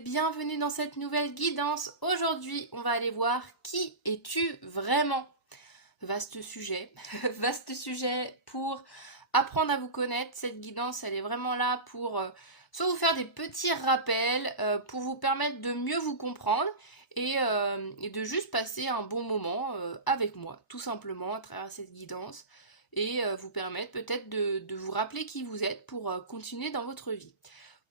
bienvenue dans cette nouvelle guidance. Aujourd'hui, on va aller voir qui es-tu vraiment. Vaste sujet, vaste sujet pour apprendre à vous connaître. Cette guidance, elle est vraiment là pour soit vous faire des petits rappels, pour vous permettre de mieux vous comprendre et de juste passer un bon moment avec moi, tout simplement, à travers cette guidance et vous permettre peut-être de vous rappeler qui vous êtes pour continuer dans votre vie.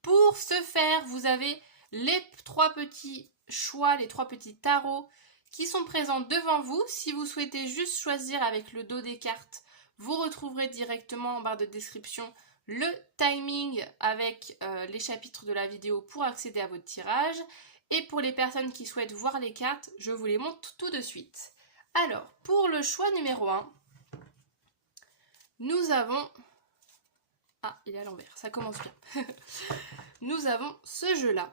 Pour ce faire, vous avez les trois petits choix, les trois petits tarots qui sont présents devant vous. Si vous souhaitez juste choisir avec le dos des cartes, vous retrouverez directement en barre de description le timing avec les chapitres de la vidéo pour accéder à votre tirage. Et pour les personnes qui souhaitent voir les cartes, je vous les montre tout de suite. Alors, pour le choix numéro 1, nous avons... Ah, il est à l'envers, ça commence bien. Nous avons ce jeu-là.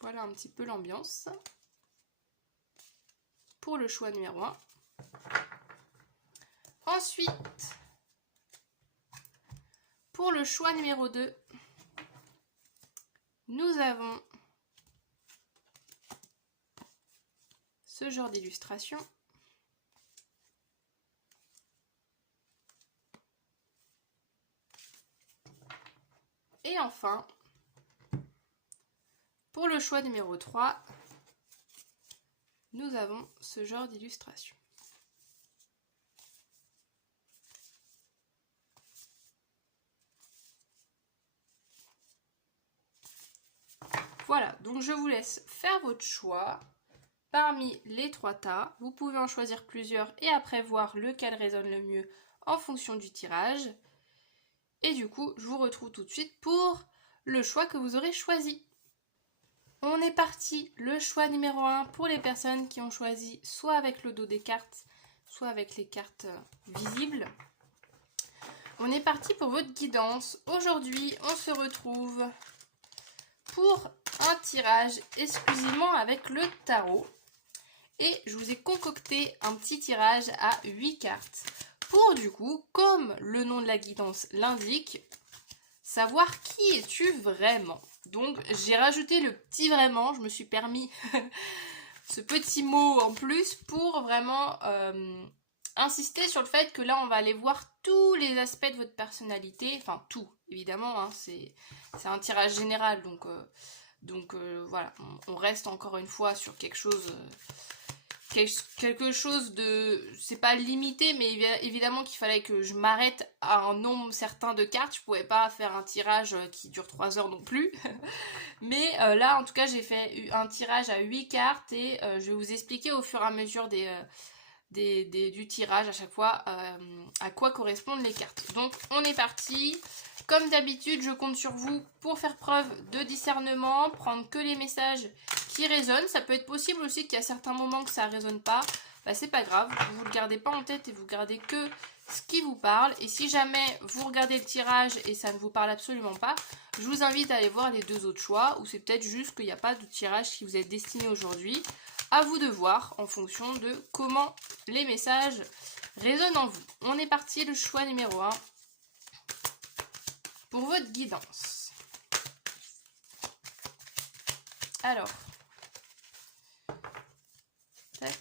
Voilà un petit peu l'ambiance. Pour le choix numéro 1. Ensuite, pour le choix numéro 2, nous avons ce genre d'illustration. Et enfin, pour le choix numéro 3, nous avons ce genre d'illustration. Voilà, donc je vous laisse faire votre choix parmi les trois tas. Vous pouvez en choisir plusieurs et après voir lequel résonne le mieux en fonction du tirage. Et du coup, je vous retrouve tout de suite pour le choix que vous aurez choisi. On est parti, le choix numéro 1 pour les personnes qui ont choisi soit avec le dos des cartes, soit avec les cartes visibles. On est parti pour votre guidance. Aujourd'hui, on se retrouve pour un tirage exclusivement avec le tarot. Et je vous ai concocté un petit tirage à 8 cartes. Pour du coup, comme le nom de la guidance l'indique, savoir qui es-tu vraiment. Donc j'ai rajouté le petit vraiment, je me suis permis ce petit mot en plus pour vraiment insister sur le fait que là on va aller voir tous les aspects de votre personnalité, enfin tout évidemment, hein, c'est un tirage général donc voilà, on reste encore une fois sur quelque chose de, c'est pas limité, mais évidemment qu'il fallait que je m'arrête à un nombre certain de cartes. Je pouvais pas faire un tirage qui dure 3 heures non plus. Mais là, en tout cas, j'ai fait un tirage à 8 cartes et je vais vous expliquer au fur et à mesure du tirage à chaque fois à quoi correspondent les cartes. Donc, on est parti. Comme d'habitude, je compte sur vous pour faire preuve de discernement, prendre que les messages qui résonnent. Ça peut être possible aussi qu'il y a certains moments que ça ne résonne pas. Bah, c'est pas grave, vous ne le gardez pas en tête et vous gardez que ce qui vous parle. Et si jamais vous regardez le tirage et ça ne vous parle absolument pas, je vous invite à aller voir les deux autres choix, ou c'est peut-être juste qu'il n'y a pas de tirage qui vous est destiné aujourd'hui. À vous de voir en fonction de comment les messages résonnent en vous. On est parti, le choix numéro 1. Pour votre guidance. Alors, tac.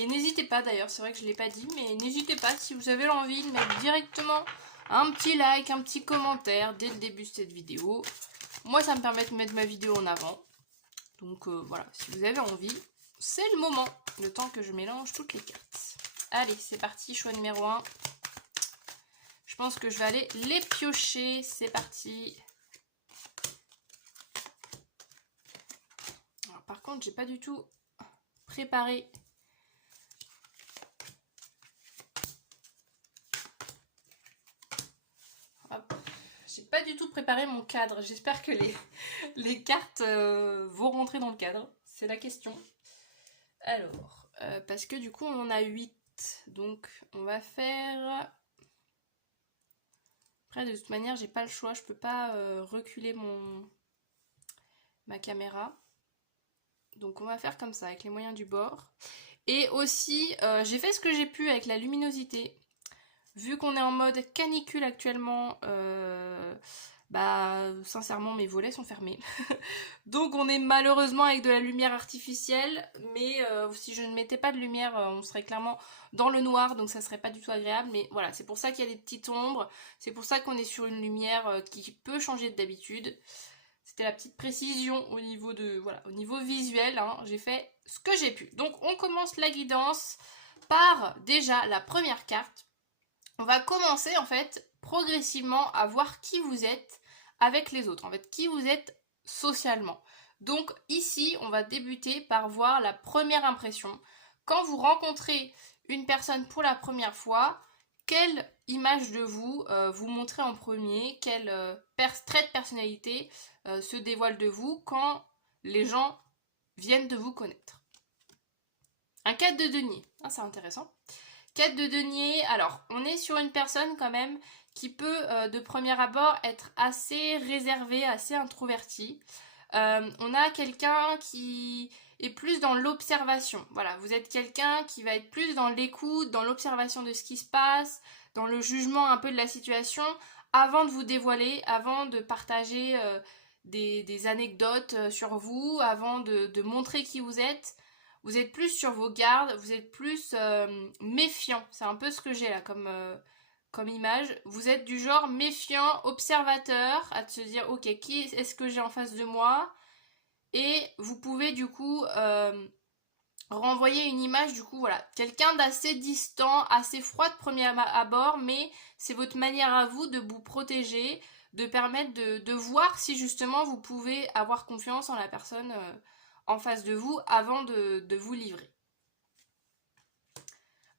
Et n'hésitez pas d'ailleurs, c'est vrai que je ne l'ai pas dit, mais n'hésitez pas si vous avez l'envie de mettre directement un petit like, un petit commentaire dès le début de cette vidéo. Moi, ça me permet de mettre ma vidéo en avant. Donc voilà, si vous avez envie, c'est le moment, le temps que je mélange toutes les cartes. Allez, c'est parti, choix numéro 1. Je pense que je vais aller les piocher, c'est parti. Alors, par contre, j'ai pas du tout préparé. J'ai pas du tout préparé mon cadre. J'espère que les cartes vont rentrer dans le cadre. C'est la question. Alors, parce que du coup on en a 8. Donc on va faire... Après de toute manière j'ai pas le choix, je peux pas reculer ma caméra. Donc on va faire comme ça avec les moyens du bord. Et aussi j'ai fait ce que j'ai pu avec la luminosité. Vu qu'on est en mode canicule actuellement, bah sincèrement mes volets sont fermés. Donc on est malheureusement avec de la lumière artificielle, mais si je ne mettais pas de lumière, on serait clairement dans le noir, donc ça serait pas du tout agréable. Mais voilà, c'est pour ça qu'il y a des petites ombres, c'est pour ça qu'on est sur une lumière qui peut changer d'habitude. C'était la petite précision au niveau de, voilà, au niveau visuel, hein, j'ai fait ce que j'ai pu. Donc on commence la guidance par déjà la première carte. On va commencer en fait progressivement à voir qui vous êtes avec les autres, en fait qui vous êtes socialement. Donc ici on va débuter par voir la première impression. Quand vous rencontrez une personne pour la première fois, quelle image de vous vous montrez en premier, quel trait de personnalité se dévoile de vous quand les gens viennent de vous connaître. Un 4 de denier, ah, c'est intéressant. 4 de denier, alors on est sur une personne quand même qui peut de premier abord être assez réservée, assez introvertie. On a quelqu'un qui est plus dans l'observation. Voilà, vous êtes quelqu'un qui va être plus dans l'écoute, dans l'observation de ce qui se passe, dans le jugement un peu de la situation, avant de vous dévoiler, avant de partager des anecdotes sur vous, avant de montrer qui vous êtes. Vous êtes plus sur vos gardes, vous êtes plus méfiant. C'est un peu ce que j'ai là comme image. Vous êtes du genre méfiant, observateur, à se dire ok, qui est-ce que j'ai en face de moi? Et vous pouvez du coup renvoyer une image du coup voilà, quelqu'un d'assez distant, assez froid de premier abord, mais c'est votre manière à vous de vous protéger, de permettre de voir si justement vous pouvez avoir confiance en la personne en face de vous avant de vous livrer.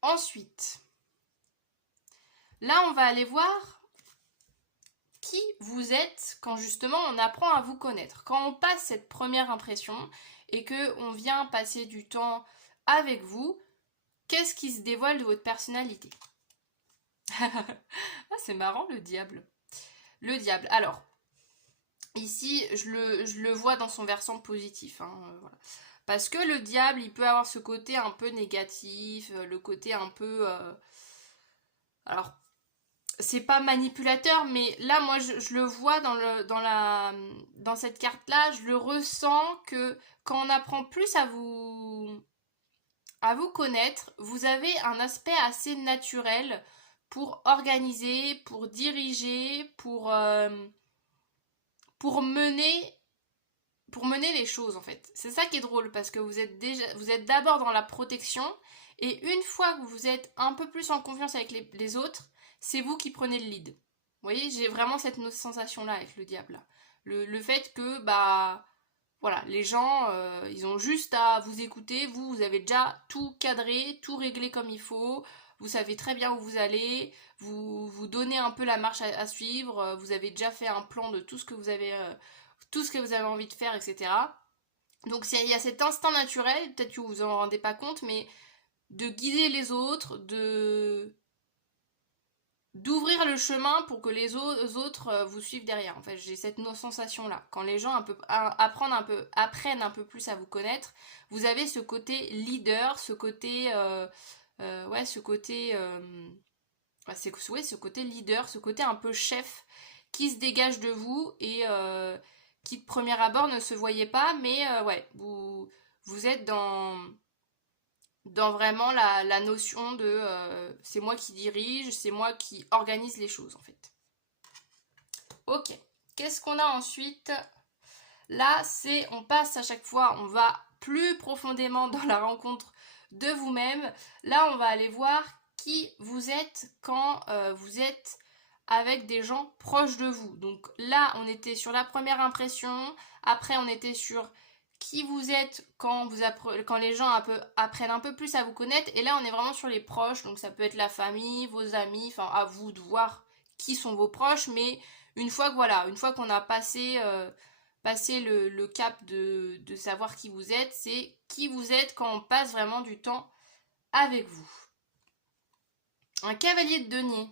Ensuite, là on va aller voir qui vous êtes quand justement on apprend à vous connaître. Quand on passe cette première impression et qu'on vient passer du temps avec vous, qu'est-ce qui se dévoile de votre personnalité? Ah, c'est marrant le diable. Le diable, alors, ici je le vois dans son versant positif, hein, voilà. Parce que le diable, il peut avoir ce côté un peu négatif, le côté un peu... alors, c'est pas manipulateur, mais là, moi, je le vois dans cette carte-là, je le ressens que quand on apprend plus à vous connaître, vous avez un aspect assez naturel pour organiser, pour diriger, pour mener les choses en fait. C'est ça qui est drôle parce que vous êtes d'abord dans la protection et une fois que vous êtes un peu plus en confiance avec les autres, c'est vous qui prenez le lead. Vous voyez, j'ai vraiment cette sensation là avec le diable là. Le fait que bah voilà, les gens ils ont juste à vous écouter, vous avez déjà tout cadré, tout réglé comme il faut. Vous savez très bien où vous allez, vous donnez un peu la marche à suivre, vous avez déjà fait un plan de tout ce que vous avez envie de faire, etc. Donc il y a cet instinct naturel, peut-être que vous vous en rendez pas compte, mais de guider les autres, d'ouvrir le chemin pour que les autres vous suivent derrière. En fait, j'ai cette sensation là. Quand les gens apprennent un peu plus à vous connaître, vous avez ce côté leader, ce côté ce côté leader, ce côté un peu chef qui se dégage de vous et qui de premier abord ne se voyait pas, mais vous êtes dans vraiment la notion de c'est moi qui dirige, c'est moi qui organise les choses en fait. Ok, qu'est-ce qu'on a ensuite? Là, on passe à chaque fois, on va plus profondément dans la rencontre de vous-même. Là, on va aller voir qui vous êtes quand vous êtes avec des gens proches de vous. Donc là, on était sur la première impression. Après, on était sur qui vous êtes quand les gens apprennent un peu plus à vous connaître. Et là, on est vraiment sur les proches. Donc ça peut être la famille, vos amis. Enfin, à vous de voir qui sont vos proches. Mais une fois qu'on a passé passer le cap de savoir qui vous êtes, c'est qui vous êtes quand on passe vraiment du temps avec vous. Un cavalier de denier.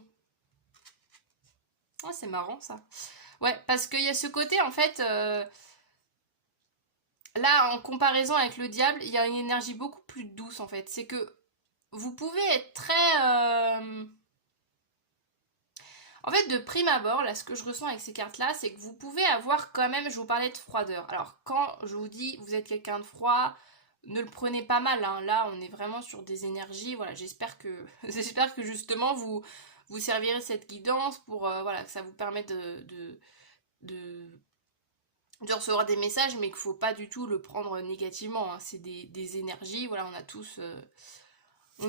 Oh, c'est marrant ça. Ouais, parce qu'il y a ce côté en fait, là en comparaison avec le diable, il y a une énergie beaucoup plus douce en fait. C'est que vous pouvez être très... En fait, de prime abord, là, ce que je ressens avec ces cartes-là, c'est que vous pouvez avoir quand même, je vous parlais de froideur. Alors, quand je vous dis, vous êtes quelqu'un de froid, ne le prenez pas mal, hein. Là, on est vraiment sur des énergies, voilà, j'espère que, j'espère que justement, vous servirez cette guidance pour, voilà, que ça vous permette de, de recevoir des messages, mais qu'il ne faut pas du tout le prendre négativement, hein. C'est des énergies, voilà, on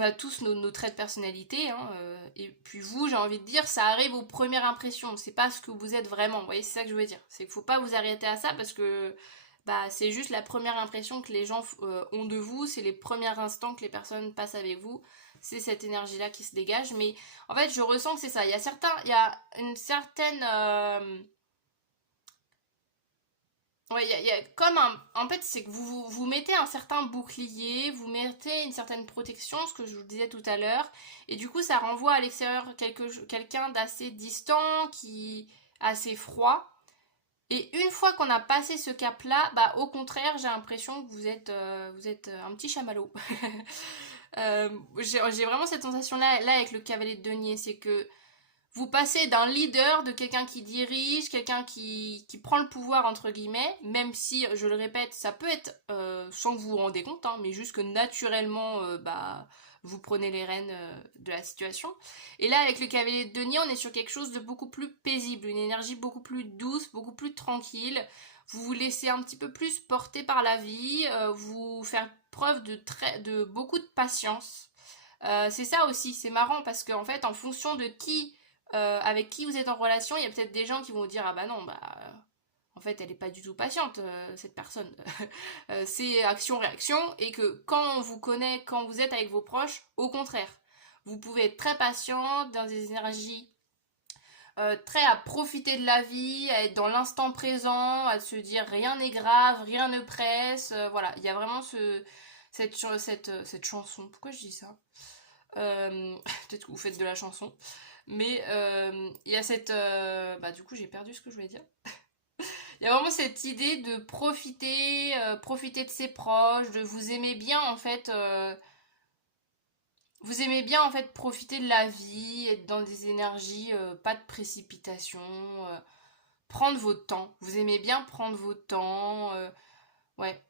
a tous nos traits de personnalité, hein, et puis vous, j'ai envie de dire, ça arrive aux premières impressions, c'est pas ce que vous êtes vraiment, vous voyez, c'est ça que je veux dire. C'est qu'il faut pas vous arrêter à ça parce que bah, c'est juste la première impression que les gens ont de vous, c'est les premiers instants que les personnes passent avec vous, c'est cette énergie-là qui se dégage, mais en fait, je ressens que c'est ça. Il y a une certaine... Ouais, il y a comme un... En fait, c'est que vous mettez un certain bouclier, vous mettez une certaine protection, ce que je vous disais tout à l'heure, et du coup, ça renvoie à l'extérieur quelqu'un d'assez distant, qui assez froid. Et une fois qu'on a passé ce cap-là, bah au contraire, j'ai l'impression que vous êtes un petit chamallow. J'ai vraiment cette sensation-là là, avec le cavalier de denier, c'est que vous passez d'un leader, de quelqu'un qui dirige, quelqu'un qui prend le pouvoir, entre guillemets, même si, je le répète, ça peut être sans que vous vous rendez compte, hein, mais juste que naturellement, bah, vous prenez les rênes de la situation. Et là, avec le cavalier de denier, on est sur quelque chose de beaucoup plus paisible, une énergie beaucoup plus douce, beaucoup plus tranquille. Vous vous laissez un petit peu plus porter par la vie, vous faire preuve de beaucoup de patience. C'est ça aussi, c'est marrant parce qu'en fait, en fonction de avec qui vous êtes en relation, il y a peut-être des gens qui vont vous dire ah bah non, bah en fait elle est pas du tout patiente cette personne. C'est action-réaction et que quand on vous connaît, quand vous êtes avec vos proches, au contraire, vous pouvez être très patiente, dans des énergies très à profiter de la vie, à être dans l'instant présent, à se dire rien n'est grave, rien ne presse. Voilà, il y a vraiment cette chanson. Pourquoi je dis ça? Peut-être que vous faites de la chanson. Mais il y a cette... Bah du coup j'ai perdu ce que je voulais dire. Il y a vraiment cette idée de profiter, profiter de ses proches, de vous aimer bien en fait. Vous aimez bien en fait profiter de la vie, être dans des énergies, pas de précipitation, prendre votre temps. Vous aimez bien prendre votre temps, ouais,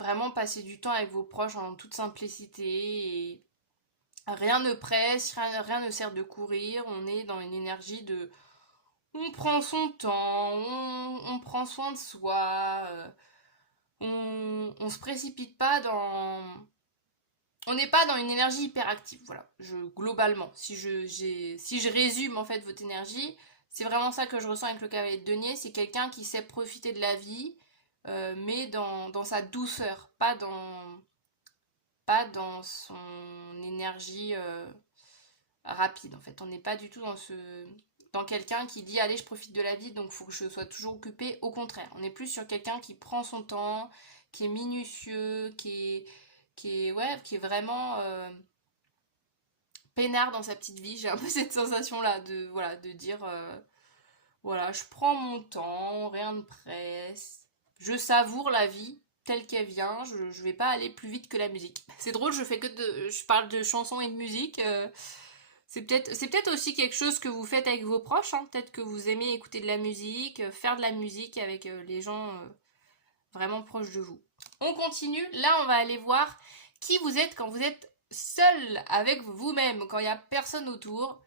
vraiment passer du temps avec vos proches en toute simplicité et rien ne presse, rien ne sert de courir. On est dans une énergie de on prend son temps, on prend soin de soi, on se précipite pas dans... On n'est pas dans une énergie hyperactive, voilà. Globalement, si je résume en fait votre énergie, c'est vraiment ça que je ressens avec le cavalier de denier, c'est quelqu'un qui sait profiter de la vie, mais dans sa douceur, pas dans son énergie rapide en fait. On n'est pas du tout dans quelqu'un qui dit allez je profite de la vie donc il faut que je sois toujours occupée. Au contraire, on est plus sur quelqu'un qui prend son temps, qui est minutieux, qui est vraiment peinard dans sa petite vie. J'ai un peu cette sensation là de voilà de dire voilà je prends mon temps, rien ne presse, je savoure la vie telle qu'elle vient, je vais pas aller plus vite que la musique. C'est drôle, je parle de chansons et de musique. C'est peut-être aussi quelque chose que vous faites avec vos proches, hein. Peut-être que vous aimez écouter de la musique, faire de la musique avec les gens vraiment proches de vous. On continue, là on va aller voir qui vous êtes quand vous êtes seul avec vous-même, quand il n'y a personne autour.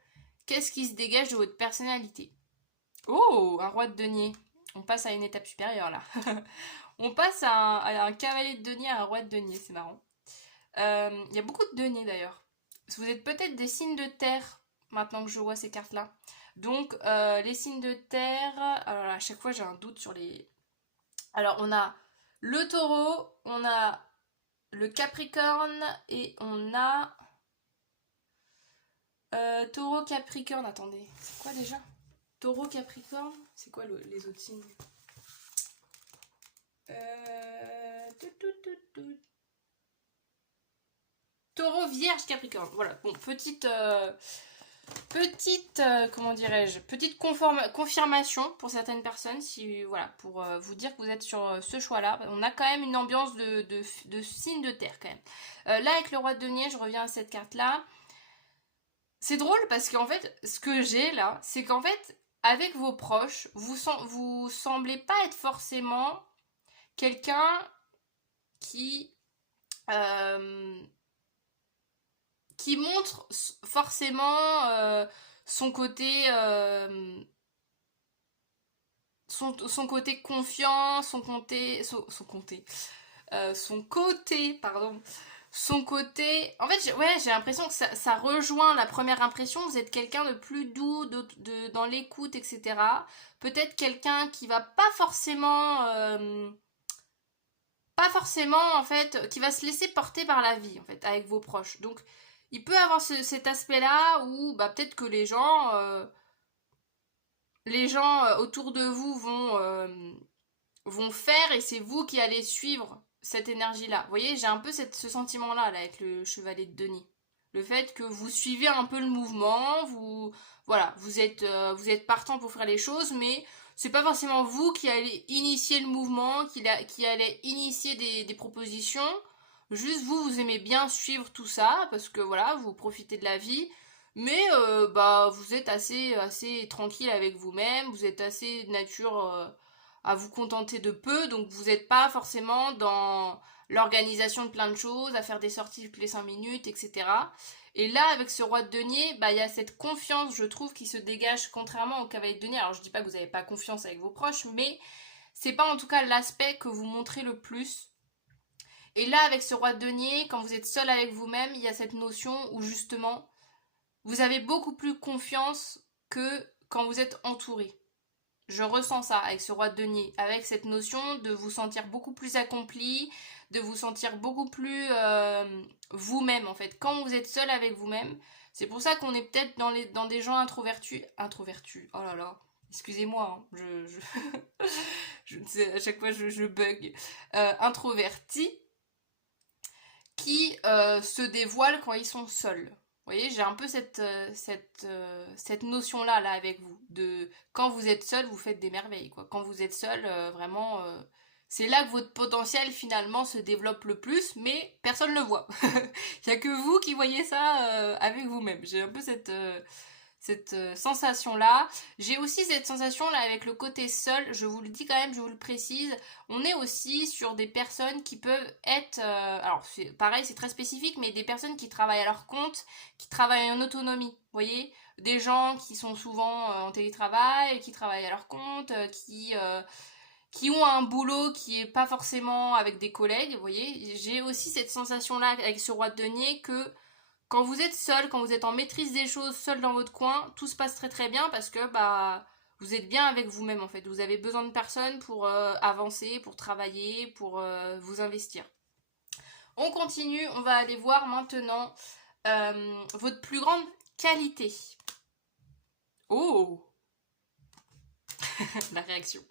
Qu'est-ce qui se dégage de votre personnalité? Oh, un roi de denier. On passe à une étape supérieure là. On passe à un cavalier de denier à un roi de denier, c'est marrant. Il y a beaucoup de deniers d'ailleurs. Vous êtes peut-être des signes de terre, maintenant que je vois ces cartes-là. Donc, les signes de terre... Alors, à chaque fois, j'ai un doute sur les... Alors, on a le taureau, on a le capricorne et on a... taureau, capricorne, attendez. C'est quoi déjà? Taureau, capricorne? C'est quoi les autres signes? Taureau, Vierge, Capricorne. Voilà, bon, comment dirais-je, petite confirmation pour certaines personnes, si, voilà, pour vous dire que vous êtes sur ce choix-là. On a quand même une ambiance de signe de terre, quand même. Là, avec le roi de denier, je reviens à cette carte-là. C'est drôle parce qu'en fait, ce que j'ai là, c'est qu'en fait, avec vos proches, vous semblez pas être forcément quelqu'un qui... euh, qui montre forcément son côté son côté confiant, son côté, pardon, son côté. En fait, ouais, j'ai l'impression que ça rejoint la première impression. Vous êtes quelqu'un de plus doux, dans l'écoute, etc. Peut-être quelqu'un qui va pas forcément en fait, qui va se laisser porter par la vie en fait, avec vos proches. Donc, il peut avoir cet aspect-là où bah, peut-être que les gens autour de vous vont faire et c'est vous qui allez suivre cette énergie-là. Vous voyez, j'ai un peu ce sentiment-là là, avec le chevalier de Denis. Le fait que vous suivez un peu le mouvement, voilà, vous êtes partant pour faire les choses, mais c'est pas forcément vous qui allez initier le mouvement, qui allez initier des propositions. Juste vous aimez bien suivre tout ça parce que voilà, vous profitez de la vie. Mais bah vous êtes assez tranquille avec vous-même, vous êtes assez de nature à vous contenter de peu, donc vous n'êtes pas forcément dans l'organisation de plein de choses, à faire des sorties toutes les 5 minutes, etc. Et là, avec ce roi de denier, bah il y a cette confiance, je trouve, qui se dégage contrairement au cavalier de denier. Alors je dis pas que vous n'avez pas confiance avec vos proches, mais c'est pas en tout cas l'aspect que vous montrez le plus. Et là, avec ce roi de denier, quand vous êtes seul avec vous-même, il y a cette notion où justement vous avez beaucoup plus confiance que quand vous êtes entouré. Je ressens ça avec ce roi de denier, avec cette notion de vous sentir beaucoup plus accompli, de vous sentir beaucoup plus vous-même en fait. Quand vous êtes seul avec vous-même, c'est pour ça qu'on est peut-être dans des gens introvertus, oh là là, excusez-moi, hein, je sais, à chaque fois je bug. Introvertis, qui se dévoilent quand ils sont seuls. Vous voyez, j'ai un peu cette notion-là là, avec vous. De quand vous êtes seul, vous faites des merveilles. Quoi. Quand vous êtes seul, vraiment, c'est là que votre potentiel finalement se développe le plus, mais personne ne le voit. Il n'y a que vous qui voyez ça avec vous-même. J'ai un peu cette sensation-là. J'ai aussi cette sensation-là avec le côté seul, je vous le dis quand même, je vous le précise, on est aussi sur des personnes qui peuvent être, alors pareil c'est très spécifique, mais des personnes qui travaillent à leur compte, qui travaillent en autonomie, vous voyez, des gens qui sont souvent en télétravail, qui travaillent à leur compte, qui ont un boulot qui est pas forcément avec des collègues, vous voyez, j'ai aussi cette sensation-là avec ce roi de denier que quand vous êtes seul, quand vous êtes en maîtrise des choses, seul dans votre coin, tout se passe très très bien parce que bah vous êtes bien avec vous-même en fait. Vous avez besoin de personne pour avancer, pour travailler, pour vous investir. On continue, on va aller voir maintenant votre plus grande qualité. Oh, la réaction.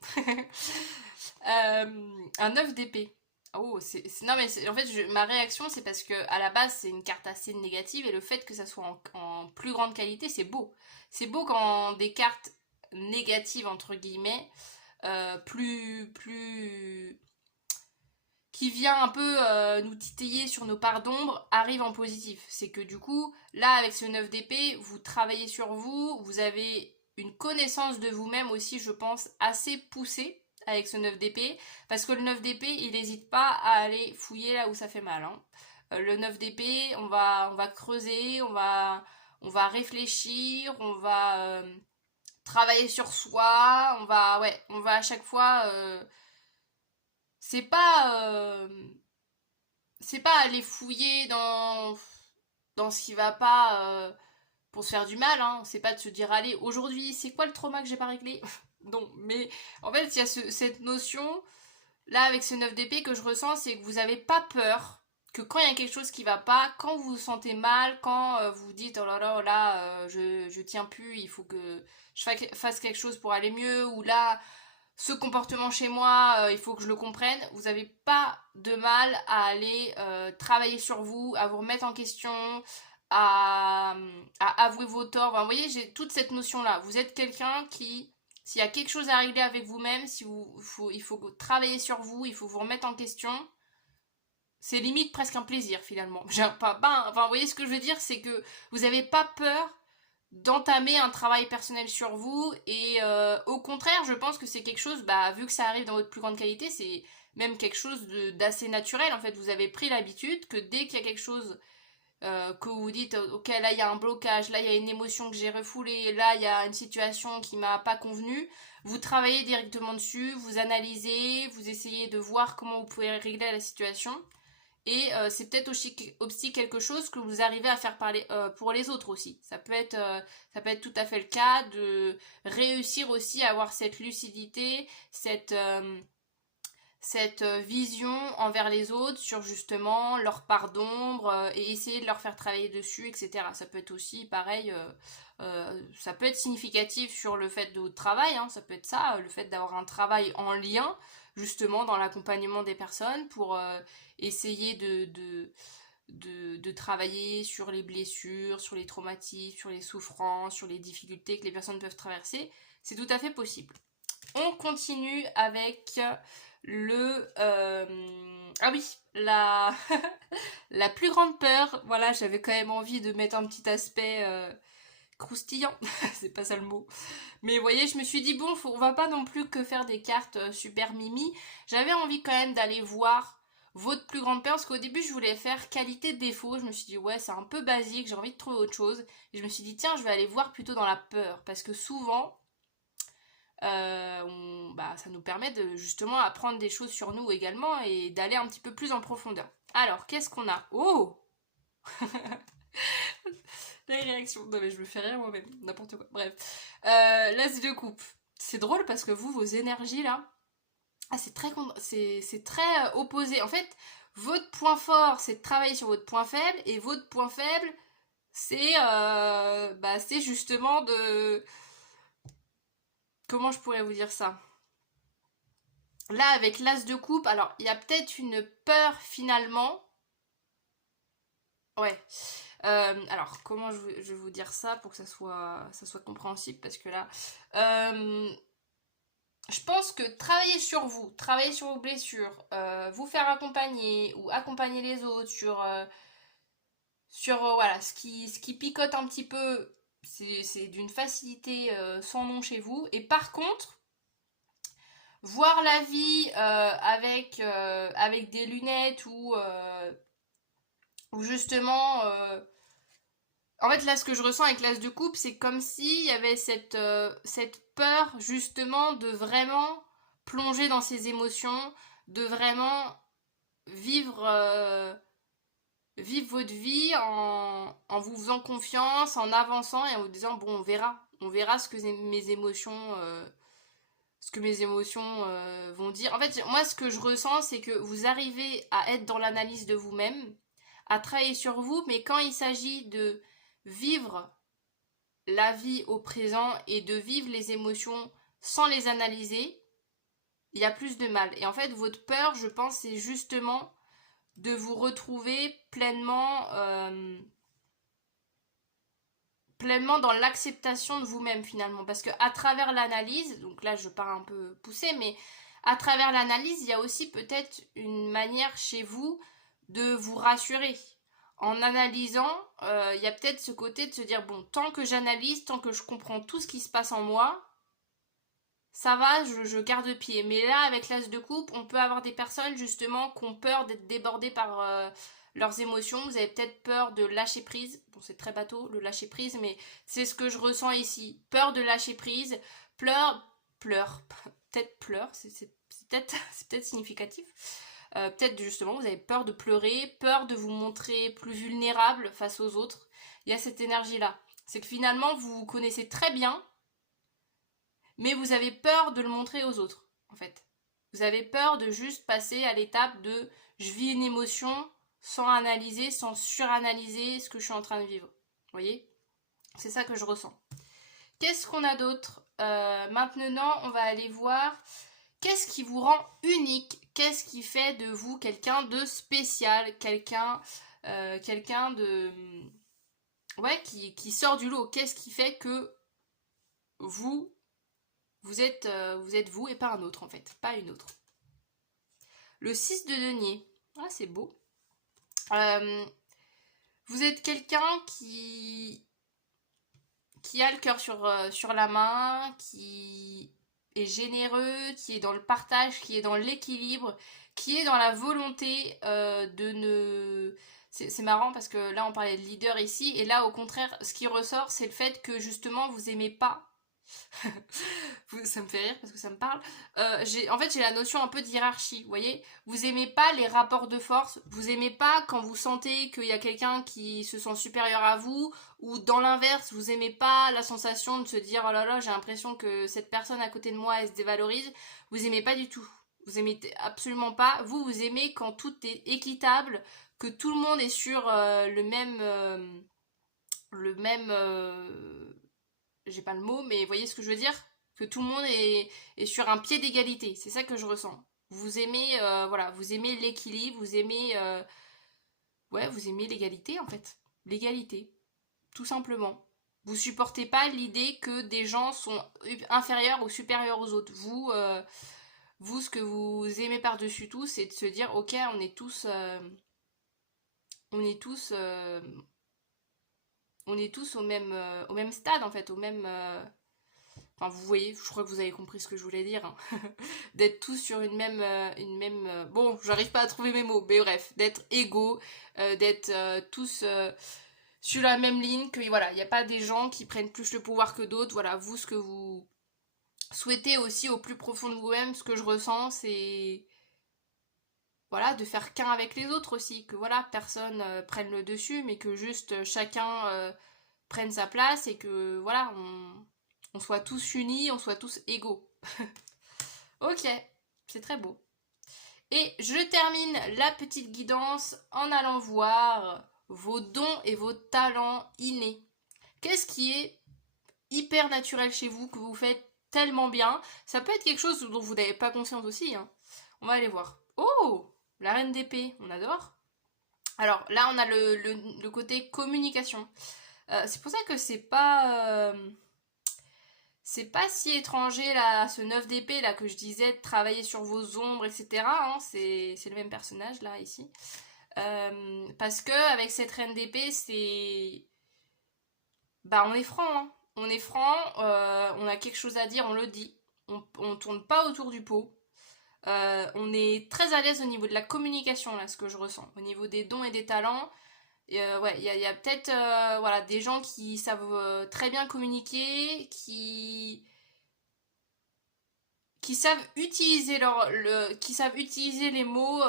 Un 9 d'épée. Oh, non mais en fait ma réaction c'est parce que à la base c'est une carte assez négative et le fait que ça soit en plus grande qualité c'est beau. C'est beau quand des cartes négatives entre guillemets plus qui vient un peu nous titiller sur nos parts d'ombre arrive en positif. C'est que du coup là avec ce 9 d'épée vous travaillez sur vous, vous avez une connaissance de vous-même aussi je pense assez poussée avec ce 9 d'épée, parce que le 9 d'épée, il n'hésite pas à aller fouiller là où ça fait mal. Hein. Le 9 d'épée, on va creuser, on va réfléchir, on va travailler sur soi, on va à chaque fois... c'est pas... c'est pas aller fouiller dans ce qui va pas pour se faire du mal, hein. C'est pas de se dire, allez, aujourd'hui, c'est quoi le trauma que j'ai pas réglé. Non, mais en fait, il y a cette notion, là, avec ce 9 d'épée, que je ressens, c'est que vous avez pas peur, que quand il y a quelque chose qui va pas, quand vous vous sentez mal, quand vous dites, oh là, je tiens plus, il faut que je fasse quelque chose pour aller mieux, ou là, ce comportement chez moi, il faut que je le comprenne. Vous n'avez pas de mal à aller travailler sur vous, à vous remettre en question, à, à avouer vos torts. Enfin, vous voyez, j'ai toute cette notion-là. Vous êtes quelqu'un qui, s'il y a quelque chose à régler avec vous-même, si il faut travailler sur vous, il faut vous remettre en question. C'est limite presque un plaisir finalement. Enfin, vous voyez ce que je veux dire, c'est que vous n'avez pas peur d'entamer un travail personnel sur vous et au contraire je pense que c'est quelque chose, bah, vu que ça arrive dans votre plus grande qualité, c'est même quelque chose d'assez naturel en fait. Vous avez pris l'habitude que dès qu'il y a quelque chose que vous dites ok là il y a un blocage, là il y a une émotion que j'ai refoulée, là il y a une situation qui m'a pas convenu, vous travaillez directement dessus, vous analysez, vous essayez de voir comment vous pouvez régler la situation. Et c'est peut-être aussi quelque chose que vous arrivez à faire parler pour les autres aussi. Ça peut être tout à fait le cas de réussir aussi à avoir cette lucidité, cette vision envers les autres sur justement leur part d'ombre et essayer de leur faire travailler dessus, etc. Ça peut être aussi pareil, ça peut être significatif sur le fait de votre travail, hein, ça peut être ça, le fait d'avoir un travail en lien justement dans l'accompagnement des personnes pour essayer de travailler sur les blessures, sur les traumatismes, sur les souffrances, sur les difficultés que les personnes peuvent traverser. C'est tout à fait possible. On continue avec ah oui, la plus grande peur. Voilà, j'avais quand même envie de mettre un petit aspect croustillant. C'est pas ça le mot. Mais vous voyez, je me suis dit, bon, on va pas non plus que faire des cartes super mimi. J'avais envie quand même d'aller voir votre plus grande peur, parce qu'au début, je voulais faire qualité-défaut. Je me suis dit, ouais, c'est un peu basique, j'ai envie de trouver autre chose. Et je me suis dit, tiens, je vais aller voir plutôt dans la peur, parce que souvent, bah, ça nous permet de justement apprendre des choses sur nous également et d'aller un petit peu plus en profondeur. Alors, qu'est-ce qu'on a? Oh! Les réactions. Non mais je me fais rire moi-même, n'importe quoi. Bref. L'as de coupe. C'est drôle parce que vos énergies là, ah, c'est très opposé. En fait, votre point fort, c'est de travailler sur votre point faible, et votre point faible, c'est justement de... Comment je pourrais vous dire ça? Là, avec l'as de coupe, alors il y a peut-être une peur finalement. Ouais. Alors, comment je vais vous dire ça pour que ça soit compréhensible? Parce que là, euh, je pense que travailler sur vos blessures, vous faire accompagner ou accompagner les autres sur voilà, ce qui picote un petit peu, c'est d'une facilité sans nom chez vous. Et par contre, voir la vie avec des lunettes ou justement en fait, là, ce que je ressens avec l'as de coupe, c'est comme s'il y avait cette peur, justement, de vraiment plonger dans ses émotions, de vraiment vivre, vivre votre vie en vous faisant confiance, en avançant et en vous disant, bon, on verra. On verra ce que mes émotions vont dire. En fait, moi, ce que je ressens, c'est que vous arrivez à être dans l'analyse de vous-même, à travailler sur vous, mais quand il s'agit de vivre la vie au présent et de vivre les émotions sans les analyser, il y a plus de mal. Et en fait, votre peur, je pense, c'est justement de vous retrouver pleinement dans l'acceptation de vous-même finalement. Parce que à travers l'analyse, donc là je pars un peu poussé, mais à travers l'analyse, il y a aussi peut-être une manière chez vous de vous rassurer. En analysant, il y a peut-être ce côté de se dire, bon, tant que j'analyse, tant que je comprends tout ce qui se passe en moi, ça va, je garde pied. Mais là, avec l'as de coupe, on peut avoir des personnes justement qui ont peur d'être débordées par leurs émotions. Vous avez peut-être peur de lâcher prise. Bon, c'est très bateau, le lâcher prise, mais c'est ce que je ressens ici. Peur de lâcher prise, pleure, peut-être pleure, c'est peut-être significatif. Peut-être justement, vous avez peur de pleurer, peur de vous montrer plus vulnérable face aux autres. Il y a cette énergie-là. C'est que finalement, vous vous connaissez très bien, mais vous avez peur de le montrer aux autres, en fait. Vous avez peur de juste passer à l'étape de je vis une émotion sans analyser, sans suranalyser ce que je suis en train de vivre. Vous voyez? C'est ça que je ressens. Qu'est-ce qu'on a d'autre? Maintenant, on va aller voir Qu'est-ce qui vous rend unique? Qu'est-ce qui fait de vous quelqu'un de spécial? Quelqu'un de... Ouais, qui sort du lot. Qu'est-ce qui fait que vous, vous êtes vous et pas un autre en fait, pas une autre. Le 6 de denier. Ah, c'est beau. Vous êtes quelqu'un qui a le cœur sur la main, qui est généreux, qui est dans le partage, qui est dans l'équilibre, qui est dans la volonté de ne... C'est marrant parce que là on parlait de leader ici, et là au contraire ce qui ressort c'est le fait que justement vous aimez pas ça me fait rire parce que ça me parle. En fait, j'ai la notion un peu de hiérarchie, vous voyez. Vous aimez pas les rapports de force, vous aimez pas quand vous sentez qu'il y a quelqu'un qui se sent supérieur à vous, ou dans l'inverse, vous aimez pas la sensation de se dire oh là là, j'ai l'impression que cette personne à côté de moi, elle se dévalorise. Vous aimez pas du tout. Vous aimez absolument pas. Vous aimez quand tout est équitable, que tout le monde est sur j'ai pas le mot, mais vous voyez ce que je veux dire? Que tout le monde est sur un pied d'égalité. C'est ça que je ressens. Vous aimez, voilà, vous aimez l'équilibre, vous aimez, ouais, vous aimez l'égalité en fait. L'égalité, tout simplement. Vous supportez pas l'idée que des gens sont inférieurs ou supérieurs aux autres. Vous, ce que vous aimez par-dessus tout, c'est de se dire, ok, on est tous, on est tous au même stade en fait, au même, enfin, vous voyez, je crois que vous avez compris ce que je voulais dire. Hein. D'être tous sur bon, j'arrive pas à trouver mes mots, mais bref, d'être égaux, d'être tous sur la même ligne, que voilà, il n'y a pas des gens qui prennent plus le pouvoir que d'autres. Voilà, vous, ce que vous souhaitez aussi au plus profond de vous-même, ce que je ressens, c'est voilà, de faire qu'un avec les autres aussi, que voilà, personne prenne le dessus, mais que juste chacun prenne sa place et que voilà, on soit tous unis, on soit tous égaux. Ok, c'est très beau. Et je termine la petite guidance en allant voir vos dons et vos talents innés. Qu'est-ce qui est hyper naturel chez vous, que vous faites tellement bien? Ça peut être quelque chose dont vous n'avez pas conscience aussi. Hein. On va aller voir. Oh, la reine d'épée, on adore. Alors là, on a le côté communication. C'est pour ça que c'est pas si étranger là, ce 9 d'épée là que je disais, de travailler sur vos ombres, etc. Hein, c'est le même personnage là, ici. Parce que avec cette reine d'épée, c'est... Bah on est franc, hein. On est franc, on a quelque chose à dire, on le dit. On tourne pas autour du pot. On est très à l'aise au niveau de la communication, là, ce que je ressens. Au niveau des dons et des talents, ouais, il y a peut-être voilà, des gens qui savent très bien communiquer, qui savent utiliser qui savent utiliser les mots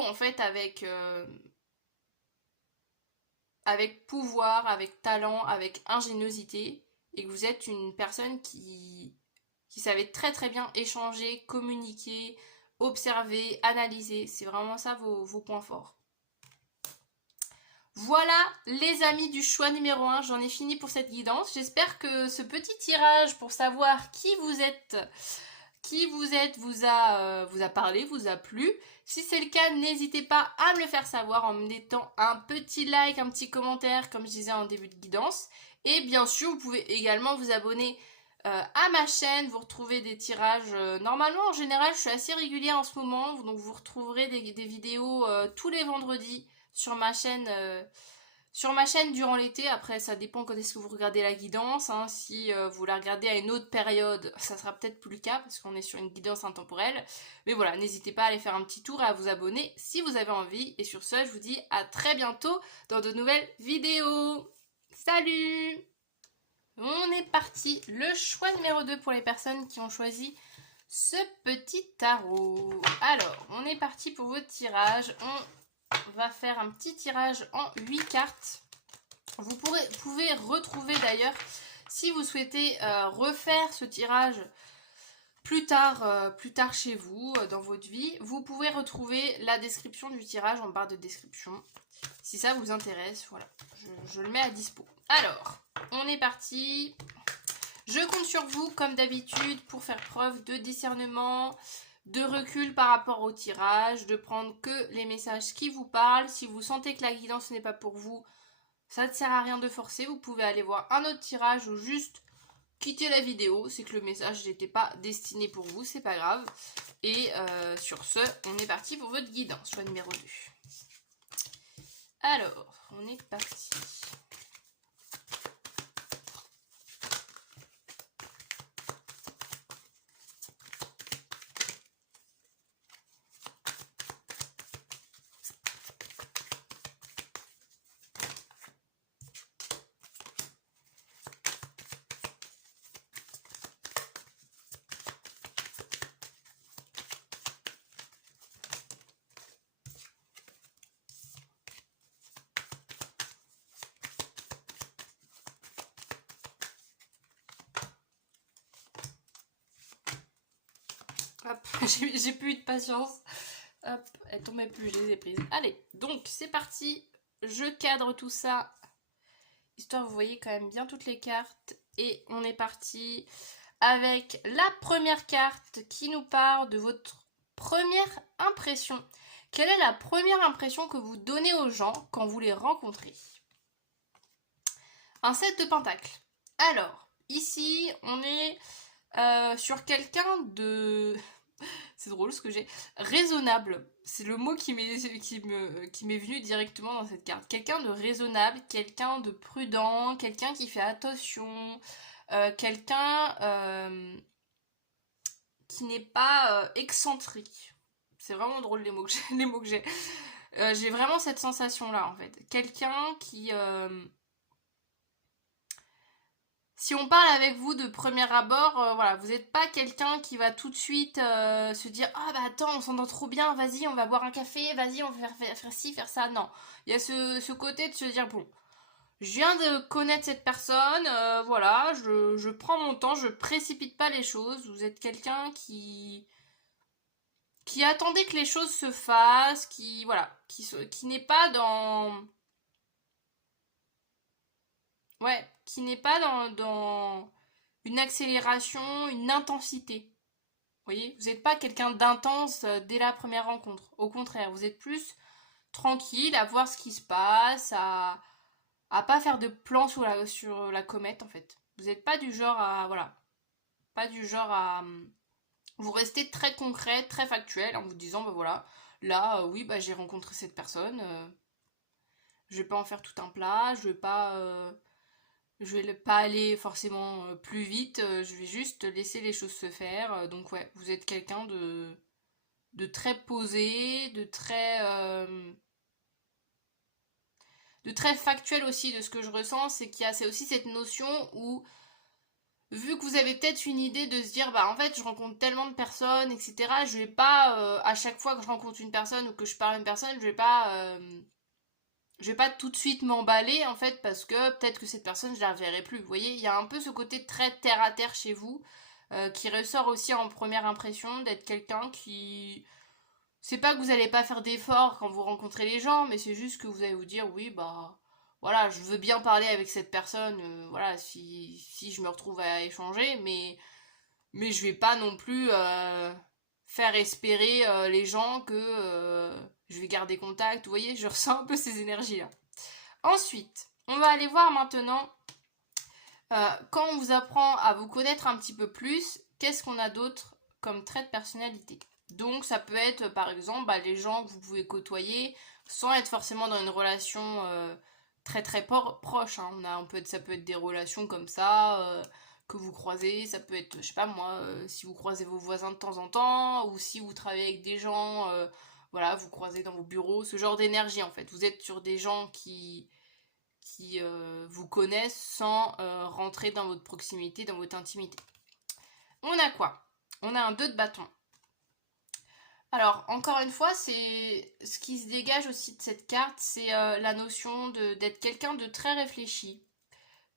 en fait avec pouvoir, avec talent, avec ingéniosité, et que vous êtes une personne qui savait très très bien échanger, communiquer, observer, analyser. C'est vraiment ça vos points forts. Voilà les amis du choix numéro 1, j'en ai fini pour cette guidance. J'espère que ce petit tirage pour savoir qui vous êtes vous a parlé, vous a plu. Si c'est le cas, n'hésitez pas à me le faire savoir en me mettant un petit like, un petit commentaire, comme je disais en début de guidance. Et bien sûr, vous pouvez également vous abonner à ma chaîne, vous retrouvez des tirages. Normalement, en général, je suis assez régulière en ce moment, donc vous retrouverez des vidéos tous les vendredis sur ma chaîne durant l'été. Après, ça dépend quand est-ce que vous regardez la guidance. Hein. Si vous la regardez à une autre période, ça sera peut-être plus le cas parce qu'on est sur une guidance intemporelle. Mais voilà, n'hésitez pas à aller faire un petit tour et à vous abonner si vous avez envie. Et sur ce, je vous dis à très bientôt dans de nouvelles vidéos. Salut! On est parti. Le choix numéro 2 pour les personnes qui ont choisi ce petit tarot. Alors, on est parti pour votre tirage. On va faire un petit tirage en 8 cartes. Vous pouvez retrouver d'ailleurs, si vous souhaitez refaire ce tirage plus tard chez vous, dans votre vie, vous pouvez retrouver la description du tirage en barre de description. Si ça vous intéresse, voilà, je le mets à dispo. Alors, on est parti. Je compte sur vous, comme d'habitude, pour faire preuve de discernement, de recul par rapport au tirage, de prendre que les messages qui vous parlent. Si vous sentez que la guidance n'est pas pour vous, ça ne sert à rien de forcer. Vous pouvez aller voir un autre tirage ou juste quitter la vidéo. C'est que le message n'était pas destiné pour vous, c'est pas grave. Et sur ce, on est parti pour votre guidance, choix numéro 2. Alors, on est parti. Hop, j'ai plus eu de patience. Hop, elles tombaient plus, je les ai prises. Allez, donc c'est parti. Je cadre tout ça, histoire vous voyez quand même bien toutes les cartes. Et on est parti avec la première carte qui nous parle de votre première impression. Quelle est la première impression que vous donnez aux gens quand vous les rencontrez? Un 7 de pentacles. Alors, ici, on est sur quelqu'un de... C'est drôle ce que j'ai. Raisonnable. C'est le mot qui m'est venu directement dans cette carte. Quelqu'un de raisonnable, quelqu'un de prudent, quelqu'un qui fait attention, quelqu'un qui n'est pas excentrique. C'est vraiment drôle les mots que j'ai. Les mots que j'ai. J'ai vraiment cette sensation-là en fait. Quelqu'un qui... Si on parle avec vous de premier abord, voilà, vous n'êtes pas quelqu'un qui va tout de suite se dire ah bah attends on s'entend trop bien, vas-y on va boire un café, vas-y on va faire ci, faire ça. Non, il y a ce côté de se dire bon, je viens de connaître cette personne, voilà, je prends mon temps, je précipite pas les choses. Vous êtes quelqu'un qui attendait que les choses se fassent, qui voilà, qui n'est pas dans ouais, qui n'est pas dans une accélération, une intensité. Vous voyez, vous n'êtes pas quelqu'un d'intense dès la première rencontre. Au contraire, vous êtes plus tranquille à voir ce qui se passe, à pas faire de plans sur la comète en fait. Vous n'êtes pas du genre à voilà, pas du genre à vous restez très concret, très factuel en vous disant bah voilà, là oui bah j'ai rencontré cette personne, je vais pas en faire tout un plat, je vais pas aller forcément plus vite, je vais juste laisser les choses se faire. Donc ouais, vous êtes quelqu'un de très posé, de très factuel aussi de ce que je ressens. C'est qu'il y a c'est aussi cette notion où, vu que vous avez peut-être une idée de se dire, bah en fait je rencontre tellement de personnes, etc. Je vais pas, à chaque fois que je rencontre une personne ou que je parle à une personne, je vais pas tout de suite m'emballer en fait parce que peut-être que cette personne je la reverrai plus. Vous voyez, il y a un peu ce côté très terre à terre chez vous qui ressort aussi en première impression d'être quelqu'un qui... C'est pas que vous allez pas faire d'efforts quand vous rencontrez les gens, mais c'est juste que vous allez vous dire oui bah voilà je veux bien parler avec cette personne, voilà si je me retrouve à échanger, mais je vais pas non plus faire espérer les gens que je vais garder contact. Vous voyez, je ressens un peu ces énergies-là. Ensuite, on va aller voir maintenant, quand on vous apprend à vous connaître un petit peu plus, qu'est-ce qu'on a d'autre comme trait de personnalité. Donc ça peut être par exemple bah, les gens que vous pouvez côtoyer sans être forcément dans une relation très très proche. Hein. Ça peut être des relations comme ça que vous croisez. Ça peut être, je sais pas moi, si vous croisez vos voisins de temps en temps ou si vous travaillez avec des gens, voilà, vous croisez dans vos bureaux, ce genre d'énergie en fait. Vous êtes sur des gens qui vous connaissent sans rentrer dans votre proximité, dans votre intimité. On a quoi? On a un 2 de bâton. Alors, encore une fois, c'est ce qui se dégage aussi de cette carte, c'est la notion d'être quelqu'un de très réfléchi.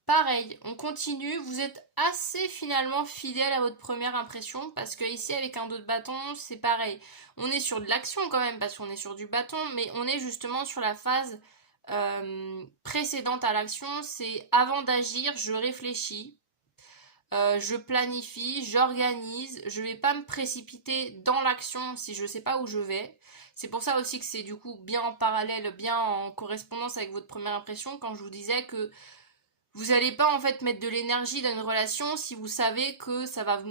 Pareil, on continue, vous êtes assez finalement fidèle à votre première impression, parce que ici avec un 2 de bâton, c'est pareil. On est sur de l'action quand même, parce qu'on est sur du bâton, mais on est justement sur la phase précédente à l'action, c'est avant d'agir, je réfléchis. je planifie, j'organise, je vais pas me précipiter dans l'action si je sais pas où je vais. C'est pour ça aussi que c'est du coup bien en parallèle, bien en correspondance avec votre première impression quand je vous disais que vous n'allez pas en fait mettre de l'énergie dans une relation si vous savez que ça va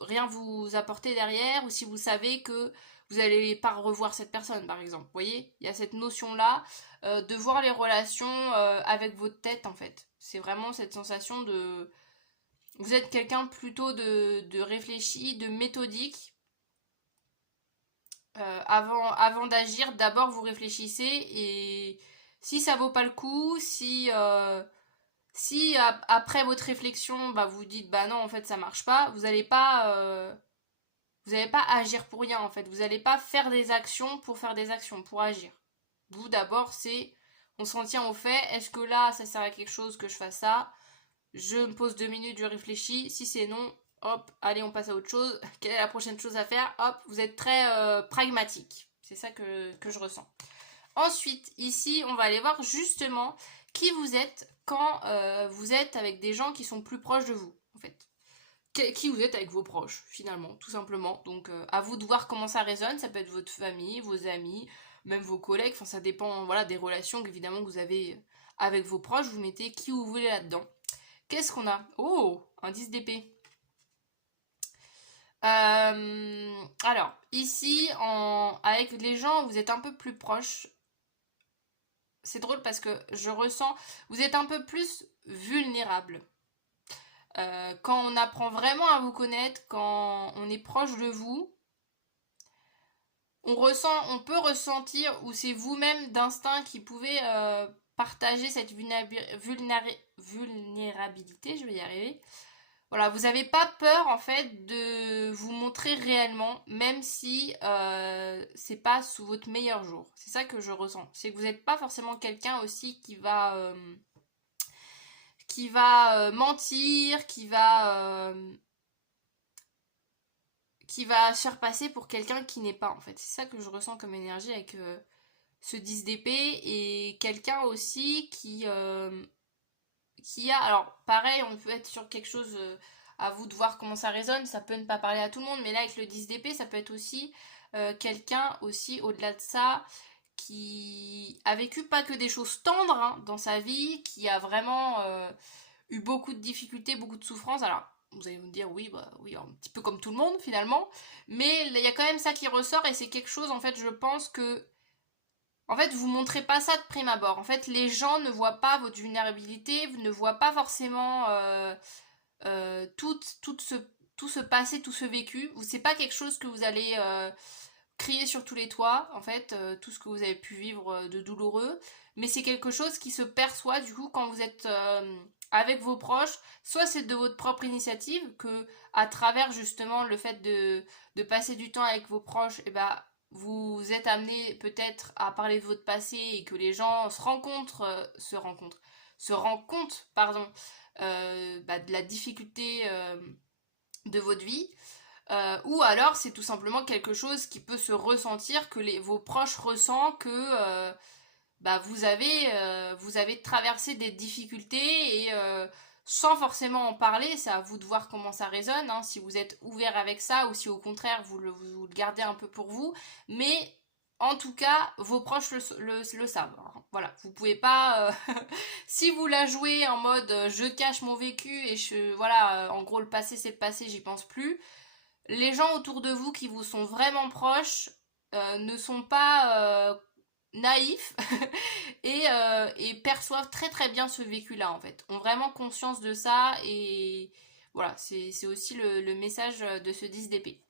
rien vous apporter derrière ou si vous savez que vous n'allez pas revoir cette personne par exemple. Vous voyez, il y a cette notion là de voir les relations avec votre tête en fait. C'est vraiment cette sensation de vous êtes quelqu'un plutôt de réfléchi, de méthodique. Avant d'agir, d'abord vous réfléchissez et si ça vaut pas le coup, si après votre réflexion, bah, vous dites bah non en fait ça marche pas, vous allez pas agir pour rien en fait, vous allez pas faire des actions pour faire des actions, pour agir. Vous d'abord c'est on s'en tient au fait, est-ce que là ça sert à quelque chose que je fasse ça? Je me pose 2 minutes, je réfléchis. Si c'est non, hop, allez, on passe à autre chose. Quelle est la prochaine chose à faire? Hop, vous êtes très pragmatique. C'est ça que je ressens. Ensuite, ici, on va aller voir justement qui vous êtes quand vous êtes avec des gens qui sont plus proches de vous, en fait. Qui vous êtes avec vos proches, finalement, tout simplement. Donc, à vous de voir comment ça résonne. Ça peut être votre famille, vos amis, même vos collègues. Enfin, ça dépend, voilà, des relations évidemment que vous avez avec vos proches. Vous mettez qui vous voulez là-dedans. Qu'est-ce qu'on a? Oh, un 10 d'épée. Alors, ici, avec les gens, vous êtes un peu plus proche. C'est drôle parce que je ressens, vous êtes un peu plus vulnérable. Quand on apprend vraiment à vous connaître, quand on est proche de vous, on peut ressentir, ou c'est vous-même d'instinct qui pouvez partager cette vulnérabilité, je vais y arriver. Voilà, vous n'avez pas peur en fait de vous montrer réellement, même si c'est pas sous votre meilleur jour. C'est ça que je ressens. C'est que vous n'êtes pas forcément quelqu'un aussi qui va mentir, qui va se faire passer pour quelqu'un qui n'est pas en fait. C'est ça que je ressens comme énergie avec ce 10 d'épée et quelqu'un aussi qui a, alors pareil, on peut être sur quelque chose, à vous de voir comment ça résonne, ça peut ne pas parler à tout le monde, mais là avec le 10 d'épée, ça peut être aussi quelqu'un aussi au-delà de ça qui a vécu pas que des choses tendres hein, dans sa vie, qui a vraiment eu beaucoup de difficultés, beaucoup de souffrances. Alors vous allez me dire oui, bah oui, un petit peu comme tout le monde finalement, mais il y a quand même ça qui ressort et c'est quelque chose en fait, je pense que en fait, vous montrez pas ça de prime abord. En fait, les gens ne voient pas votre vulnérabilité, ne voient pas forcément tout ce passé, tout ce vécu. C'est pas quelque chose que vous allez crier sur tous les toits, en fait, tout ce que vous avez pu vivre de douloureux. Mais c'est quelque chose qui se perçoit, du coup, quand vous êtes avec vos proches. Soit c'est de votre propre initiative, que à travers justement le fait de passer du temps avec vos proches, et ben vous êtes amené peut-être à parler de votre passé et que les gens se rendent compte, pardon, de la difficulté de votre vie. Ou alors c'est tout simplement quelque chose qui peut se ressentir, que vos proches ressentent que vous avez traversé des difficultés et sans forcément en parler, c'est à vous de voir comment ça résonne, hein, si vous êtes ouvert avec ça ou si au contraire vous le gardez un peu pour vous. Mais en tout cas, vos proches le savent. Hein. Voilà, vous pouvez pas, si vous la jouez en mode je cache mon vécu et voilà, en gros le passé c'est le passé, j'y pense plus. Les gens autour de vous qui vous sont vraiment proches ne sont pas naïfs et perçoivent très très bien ce vécu-là en fait. Ont vraiment conscience de ça et voilà, c'est aussi le message de ce 10 d'épée.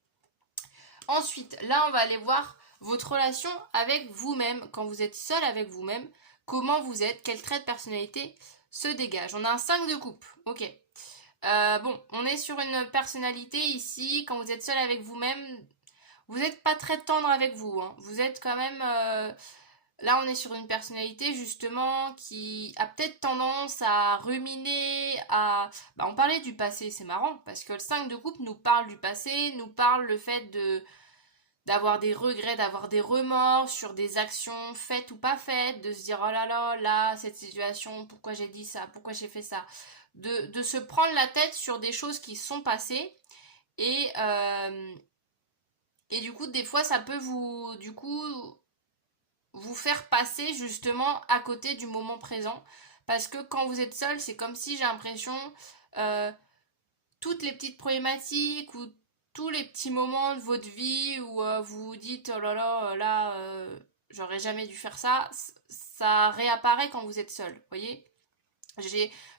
Ensuite, là on va aller voir votre relation avec vous-même, quand vous êtes seul avec vous-même, comment vous êtes, quel trait de personnalité se dégage. On a un 5 de coupe, ok. Bon, on est sur une personnalité ici, quand vous êtes seul avec vous-même, vous n'êtes pas très tendre avec vous, hein. Vous êtes quand même... là, on est sur une personnalité justement qui a peut-être tendance à ruminer, à... Bah, on parlait du passé, c'est marrant, parce que le 5 de coupe nous parle du passé, nous parle le fait d'avoir des regrets, d'avoir des remords sur des actions faites ou pas faites, de se dire oh là là, là, cette situation, pourquoi j'ai dit ça, pourquoi j'ai fait ça. de se prendre la tête sur des choses qui sont passées. Et du coup, des fois, ça peut vous faire passer justement à côté du moment présent. Parce que quand vous êtes seul, c'est comme si j'ai l'impression euh, toutes les petites problématiques ou tous les petits moments de votre vie où vous vous dites oh là là, j'aurais jamais dû faire ça, ça réapparaît quand vous êtes seul, vous voyez.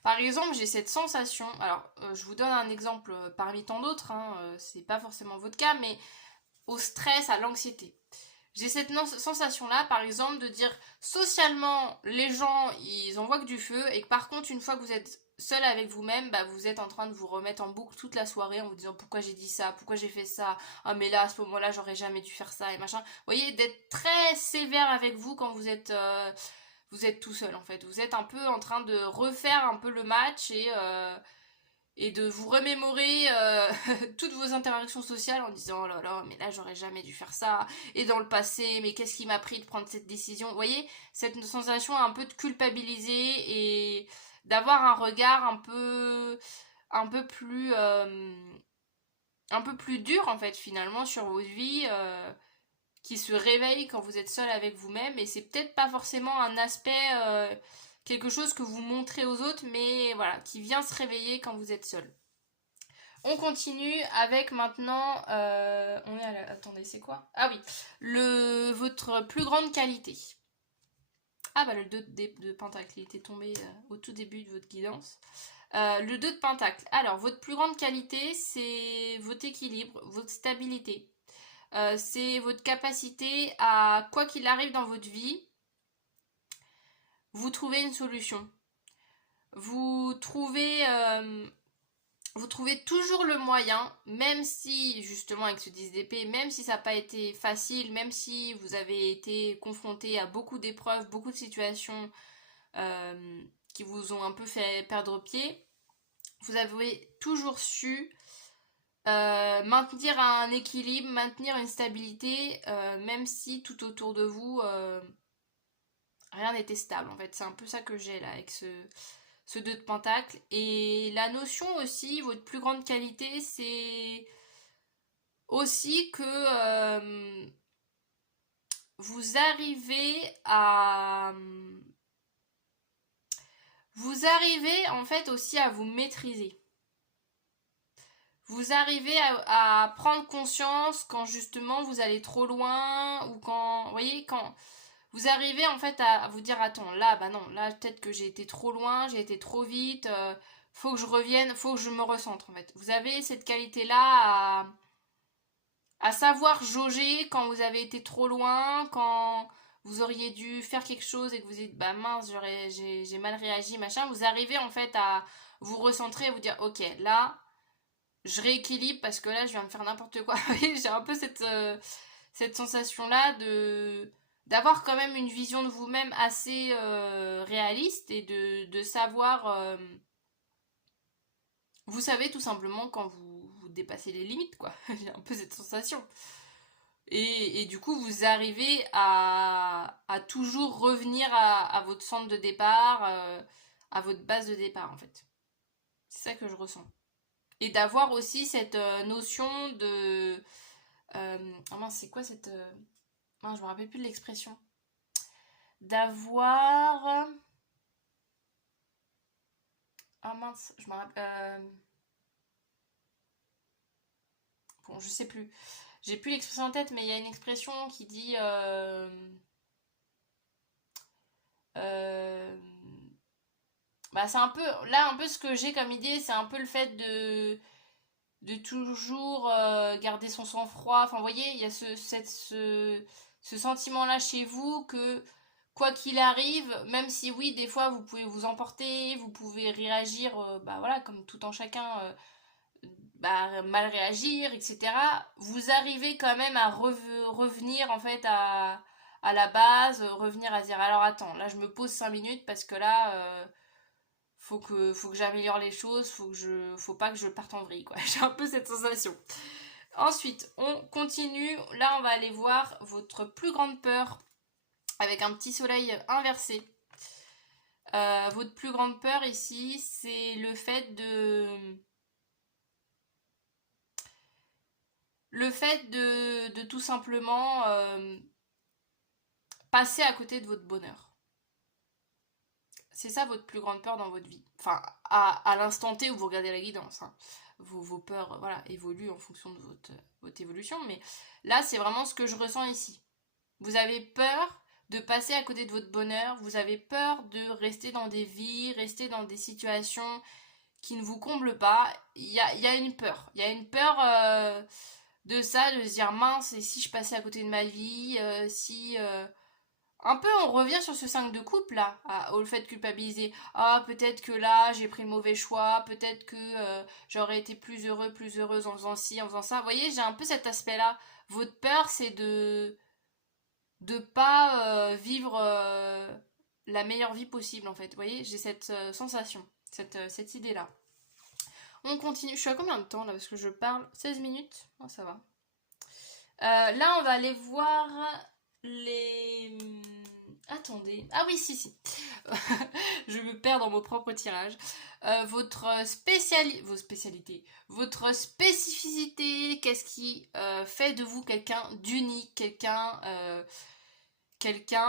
Par exemple, j'ai cette sensation, alors je vous donne un exemple parmi tant d'autres, hein, c'est pas forcément votre cas, mais au stress, à l'anxiété. J'ai cette sensation-là, par exemple, de dire socialement, les gens, ils en voient que du feu, et que par contre, une fois que vous êtes seul avec vous-même, bah, vous êtes en train de vous remettre en boucle toute la soirée en vous disant pourquoi j'ai dit ça, pourquoi j'ai fait ça, ah mais là, à ce moment-là, j'aurais jamais dû faire ça, et machin. Vous voyez, d'être très sévère avec vous quand vous êtes tout seul, en fait. Vous êtes un peu en train de refaire un peu le match et de vous remémorer toutes vos interactions sociales en disant oh là là mais là j'aurais jamais dû faire ça et dans le passé mais qu'est-ce qui m'a pris de prendre cette décision, vous voyez cette sensation un peu de culpabiliser et d'avoir un regard un peu plus dur en fait finalement sur votre vie qui se réveille quand vous êtes seul avec vous-même et c'est peut-être pas forcément un aspect quelque chose que vous montrez aux autres mais voilà qui vient se réveiller quand vous êtes seul. On continue avec maintenant on est à la... attendez c'est quoi, ah oui, votre plus grande qualité. Ah bah le 2 de pentacle il était tombé au tout début de votre guidance. Le 2 de pentacle, alors votre plus grande qualité c'est votre équilibre, votre stabilité. C'est votre capacité à, quoi qu'il arrive dans votre vie, vous trouvez une solution. Vous trouvez toujours le moyen, même si, justement, avec ce 10 d'épée, même si ça n'a pas été facile, même si vous avez été confronté à beaucoup d'épreuves, beaucoup de situations qui vous ont un peu fait perdre pied, vous avez toujours su maintenir un équilibre, maintenir une stabilité, même si tout autour de vous, rien n'était stable en fait. C'est un peu ça que j'ai là avec ce 2 de pentacle. Et la notion aussi, votre plus grande qualité, c'est aussi que vous arrivez à... Vous arrivez en fait aussi à vous maîtriser. Vous arrivez à prendre conscience quand justement vous allez trop loin ou quand, vous voyez, quand vous arrivez en fait à vous dire attends, là, bah non, là peut-être que j'ai été trop loin, j'ai été trop vite, faut que je revienne, faut que je me recentre en fait. Vous avez cette qualité-là à savoir jauger quand vous avez été trop loin, quand vous auriez dû faire quelque chose et que vous dites bah mince, j'ai mal réagi, machin. Vous arrivez en fait à vous recentrer et vous dire ok, là je rééquilibre parce que là je viens de faire n'importe quoi. J'ai un peu cette sensation là de d'avoir quand même une vision de vous-même assez réaliste et de savoir vous savez tout simplement quand vous dépassez les limites quoi. J'ai un peu cette sensation et du coup vous arrivez à toujours revenir à votre centre de départ, à votre base de départ en fait. C'est ça que je ressens. Et d'avoir aussi cette notion de... oh mince, c'est quoi cette... mince, je me rappelle plus de l'expression. D'avoir... ah mince, je me rappelle... bon, je sais plus. J'ai plus l'expression en tête, mais il y a une expression qui dit... euh, bah c'est un peu... Là, un peu ce que j'ai comme idée, c'est un peu le fait de toujours garder son sang-froid. Enfin, vous voyez, il y a ce sentiment-là chez vous que quoi qu'il arrive, même si oui, des fois vous pouvez vous emporter, vous pouvez réagir, bah voilà, comme tout en chacun, bah, mal réagir, etc. Vous arrivez quand même à revenir en fait à la base, revenir à dire alors attends, là je me pose 5 minutes parce que là faut que j'améliore les choses, faut pas que je parte en vrille quoi. J'ai un peu cette sensation. Ensuite, on continue. Là, on va aller voir votre plus grande peur avec un petit soleil inversé. Votre plus grande peur ici, c'est le fait de tout simplement passer à côté de votre bonheur. C'est ça votre plus grande peur dans votre vie. Enfin, à l'instant T où vous regardez la guidance, hein. Vos peurs, voilà, évoluent en fonction de votre évolution, mais là, c'est vraiment ce que je ressens ici. Vous avez peur de passer à côté de votre bonheur, vous avez peur de rester dans des vies, rester dans des situations qui ne vous comblent pas. Il y a une peur. Il y a une peur de ça, de se dire mince, et si je passais à côté de ma vie, si... Un peu, on revient sur ce 5 de coupe là, au fait de culpabiliser. Ah, peut-être que là, j'ai pris le mauvais choix, peut-être que j'aurais été plus heureux, plus heureuse en faisant ci, en faisant ça. Vous voyez, j'ai un peu cet aspect-là. Votre peur, c'est de pas vivre la meilleure vie possible en fait. Vous voyez, j'ai cette sensation, cette idée-là. On continue. Je suis à combien de temps là? Parce que je parle 16 minutes. Oh, ça va. Là, on va aller voir les... Attendez. Ah oui, si. Je me perds dans mon propre tirage. Vos spécialités. Votre spécificité. Qu'est-ce qui fait de vous quelqu'un d'unique, quelqu'un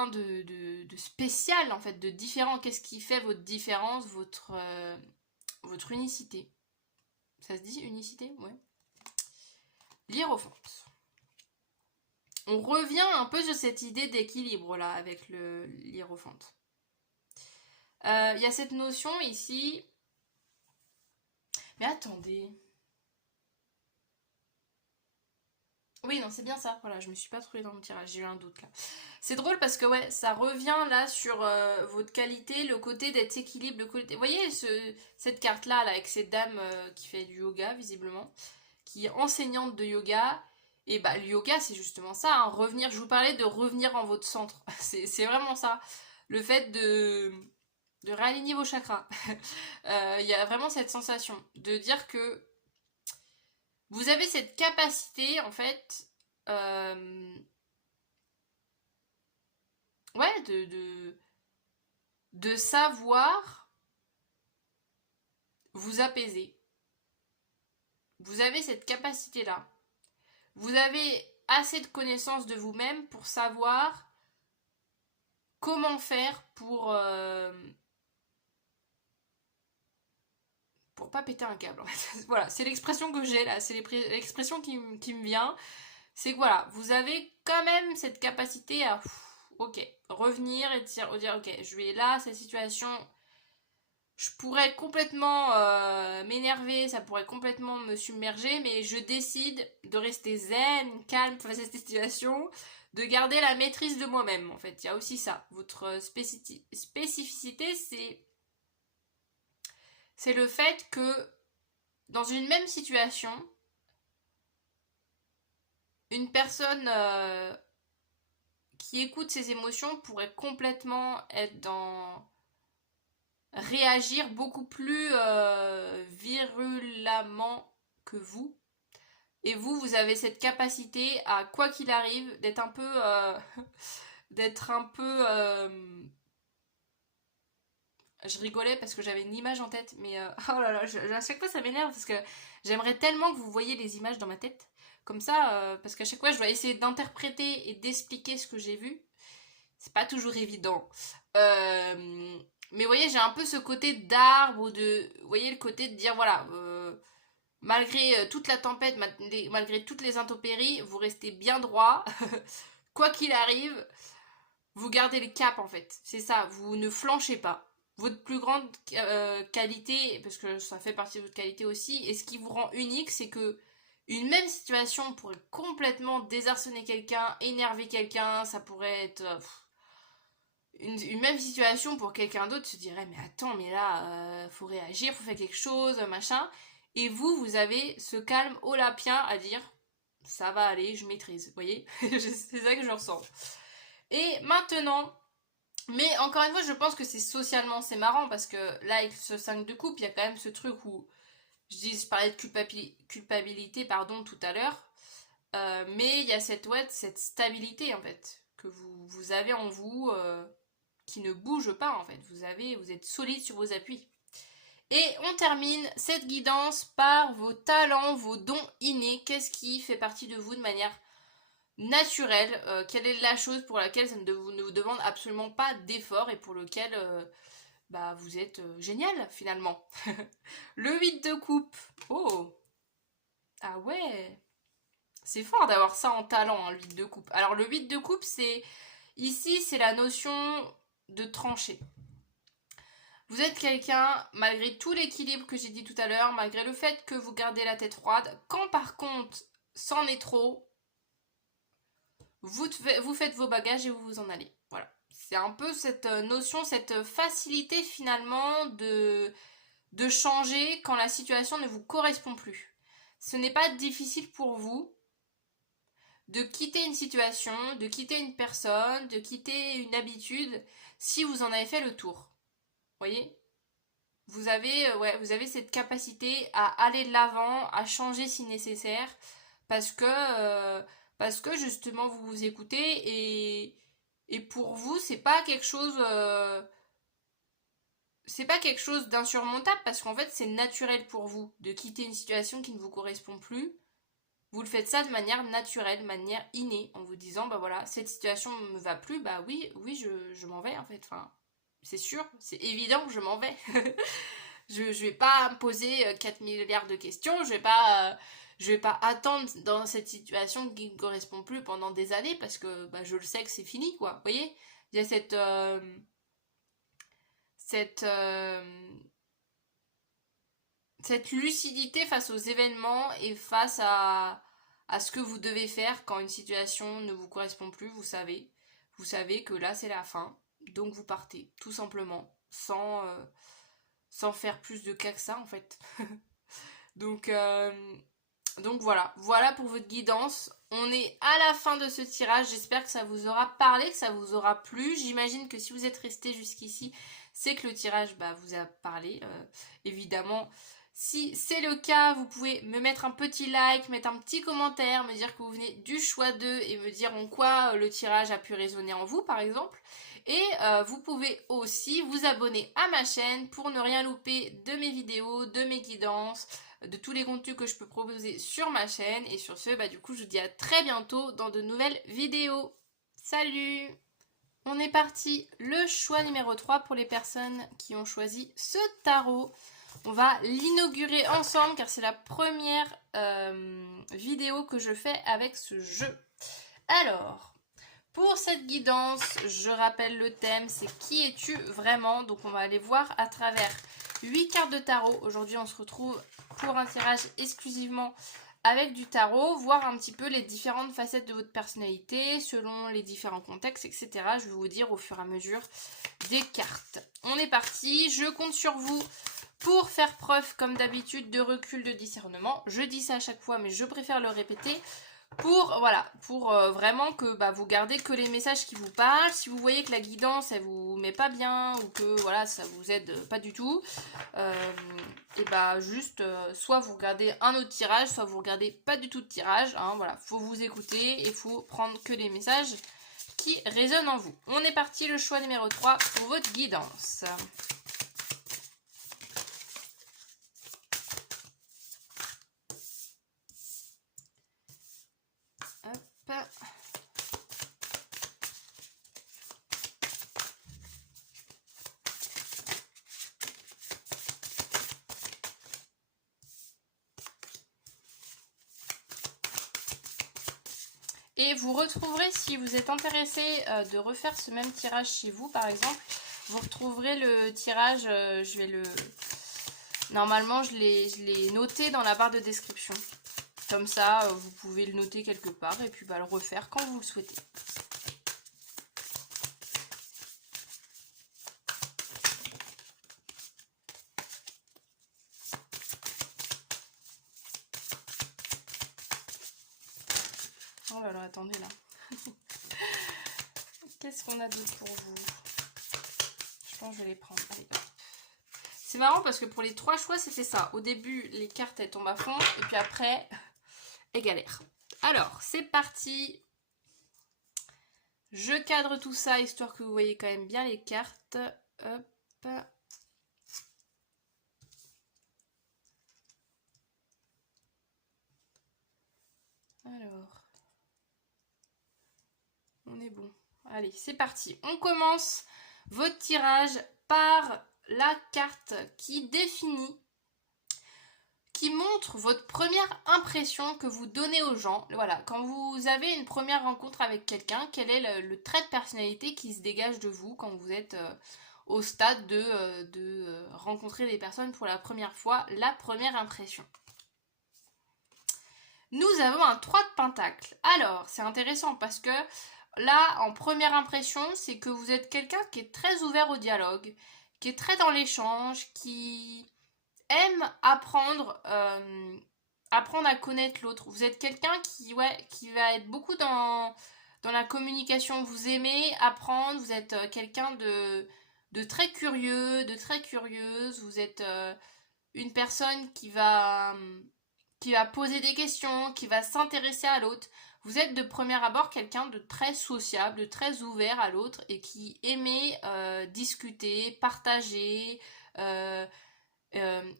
de spécial, en fait, de différent. Qu'est-ce qui fait votre différence, votre unicité? Ça se dit unicité? Ouais. L'hiérophante. On revient un peu sur cette idée d'équilibre là avec l'hiérophante. Il y a cette notion ici. Mais attendez. Oui, non, c'est bien ça. Voilà, je me suis pas trouvée dans mon tirage. J'ai eu un doute là. C'est drôle parce que ouais, ça revient là sur votre qualité, le côté d'être équilibre, le côté. Vous voyez cette carte là, avec cette dame qui fait du yoga visiblement, qui est enseignante de yoga. Et bah le yoga c'est justement ça, hein, revenir. Je vous parlais de revenir en votre centre. C'est vraiment ça. Le fait de réaligner vos chakras. Il y a vraiment cette sensation de dire que vous avez cette capacité en fait. Ouais, de savoir vous apaiser. Vous avez cette capacité-là. Vous avez assez de connaissances de vous-même pour savoir comment faire pour pas péter un câble. En fait. Voilà, c'est l'expression que j'ai là, c'est l'expression qui me vient. C'est que voilà, vous avez quand même cette capacité à ok, revenir et dire ok, je vais là, cette situation, je pourrais complètement m'énerver, ça pourrait complètement me submerger, mais je décide de rester zen, calme face à cette situation, de garder la maîtrise de moi-même en fait. Il y a aussi ça. Votre spécificité, c'est le fait que dans une même situation, une personne qui écoute ses émotions pourrait complètement être dans réagir beaucoup plus virulemment que vous. Et vous avez cette capacité à, quoi qu'il arrive, d'être un peu... je rigolais parce que j'avais une image en tête, mais oh là là, à chaque fois ça m'énerve parce que j'aimerais tellement que vous voyiez les images dans ma tête. Comme ça, parce qu'à chaque fois je dois essayer d'interpréter et d'expliquer ce que j'ai vu. C'est pas toujours évident. Mais vous voyez, j'ai un peu ce côté d'arbre, ou de. Vous voyez, le côté de dire voilà, malgré toute la tempête, malgré toutes les intempéries, vous restez bien droit. Quoi qu'il arrive, vous gardez le cap en fait. C'est ça, vous ne flanchez pas. Votre plus grande qualité, parce que ça fait partie de votre qualité aussi, et ce qui vous rend unique, c'est que une même situation pourrait complètement désarçonner quelqu'un, énerver quelqu'un, ça pourrait être une même situation pour quelqu'un d'autre se dirait mais attends, mais là faut réagir, faut faire quelque chose, machin. Et vous avez ce calme olympien à dire ça va aller, je maîtrise, vous voyez. C'est ça que je ressens. Et maintenant, mais encore une fois, je pense que c'est socialement c'est marrant parce que là avec ce 5 de coupe, il y a quand même ce truc où je parlais de culpabilité pardon tout à l'heure. Mais il y a cette stabilité en fait que vous avez en vous qui ne bouge pas en fait. Vous êtes solide sur vos appuis. Et on termine cette guidance par vos talents, vos dons innés. Qu'est-ce qui fait partie de vous de manière naturelle? Quelle est la chose pour laquelle ça ne vous demande absolument pas d'effort et pour lequel vous êtes génial finalement. Le 8 de coupe. Oh! Ah ouais! C'est fort d'avoir ça en talent, hein, le 8 de coupe. Alors le 8 de coupe, ici, c'est la notion de trancher. Vous êtes quelqu'un, malgré tout l'équilibre que j'ai dit tout à l'heure, malgré le fait que vous gardez la tête froide, quand par contre, c'en est trop, vous faites vos bagages et vous vous en allez. Voilà. C'est un peu cette notion, cette facilité finalement de changer quand la situation ne vous correspond plus. Ce n'est pas difficile pour vous de quitter une situation, de quitter une personne, de quitter une habitude, si vous en avez fait le tour. Voyez ? Vous avez cette capacité à aller de l'avant, à changer si nécessaire, parce que justement vous vous écoutez et pour vous c'est pas quelque chose d'insurmontable parce qu'en fait c'est naturel pour vous de quitter une situation qui ne vous correspond plus. Vous le faites ça de manière naturelle, de manière innée, en vous disant bah voilà, cette situation ne me va plus, bah oui, je m'en vais en fait. Enfin, c'est sûr, c'est évident que je m'en vais. Je vais pas me poser 4 milliards de questions, je vais pas attendre dans cette situation qui ne me correspond plus pendant des années parce que bah, je le sais que c'est fini quoi. Vous voyez, il y a cette lucidité face aux événements et face à ce que vous devez faire quand une situation ne vous correspond plus, vous savez que là c'est la fin, donc vous partez, tout simplement, sans faire plus de cas que ça en fait. donc voilà pour votre guidance. On est à la fin de ce tirage, j'espère que ça vous aura parlé, que ça vous aura plu. J'imagine que si vous êtes resté jusqu'ici, c'est que le tirage vous a parlé, évidemment. Si c'est le cas, vous pouvez me mettre un petit like, mettre un petit commentaire, me dire que vous venez du choix 2 et me dire en quoi le tirage a pu résonner en vous, par exemple. Et vous pouvez aussi vous abonner à ma chaîne pour ne rien louper de mes vidéos, de mes guidances, de tous les contenus que je peux proposer sur ma chaîne. Et sur ce, du coup, je vous dis à très bientôt dans de nouvelles vidéos. Salut! On est parti, le choix numéro 3 pour les personnes qui ont choisi ce tarot. On va l'inaugurer ensemble car c'est la première vidéo que je fais avec ce jeu. Alors, pour cette guidance, je rappelle le thème, c'est qui es-tu vraiment? Donc on va aller voir à travers 8 cartes de tarot. Aujourd'hui on se retrouve pour un tirage exclusivement avec du tarot, voir un petit peu les différentes facettes de votre personnalité selon les différents contextes, etc. Je vais vous dire au fur et à mesure des cartes. On est parti, je compte sur vous pour faire preuve comme d'habitude de recul, de discernement. Je dis ça à chaque fois mais je préfère le répéter. Pour vraiment que vous gardez que les messages qui vous parlent. Si vous voyez que la guidance elle vous met pas bien ou que voilà ça vous aide pas du tout, juste soit vous regardez un autre tirage, soit vous regardez pas du tout de tirage, hein, voilà, faut vous écouter et faut prendre que les messages qui résonnent en vous. On est parti, le choix numéro 3 pour votre guidance. Et vous retrouverez, si vous êtes intéressé de refaire ce même tirage chez vous, par exemple, vous retrouverez le tirage, normalement je l'ai noté dans la barre de description. Comme ça, vous pouvez le noter quelque part et puis le refaire quand vous le souhaitez. Oh là là, attendez là. Qu'est-ce qu'on a d'autre pour vous? Je pense que je vais les prendre. Allez, hop. C'est marrant parce que pour les 3 choix, c'était ça. Au début, les cartes, elles tombent à fond. Et puis après, elles galèrent. Alors, c'est parti. Je cadre tout ça histoire que vous voyez quand même bien les cartes. Hop. Alors, on est bon. Allez, c'est parti. On commence votre tirage par la carte qui définit, qui montre votre première impression que vous donnez aux gens. Voilà, quand vous avez une première rencontre avec quelqu'un, quel est le trait de personnalité qui se dégage de vous quand vous êtes au stade de rencontrer des personnes pour la première fois, la première impression. Nous avons un 3 de pentacle. Alors, c'est intéressant parce que là, en première impression, c'est que vous êtes quelqu'un qui est très ouvert au dialogue, qui est très dans l'échange, qui aime apprendre, apprendre à connaître l'autre. Vous êtes quelqu'un qui va être beaucoup dans la communication. Vous aimez apprendre, vous êtes quelqu'un de très curieux, de très curieuse. Vous êtes une personne qui va poser des questions, qui va s'intéresser à l'autre. Vous êtes de premier abord quelqu'un de très sociable, de très ouvert à l'autre et qui aimait discuter, partager,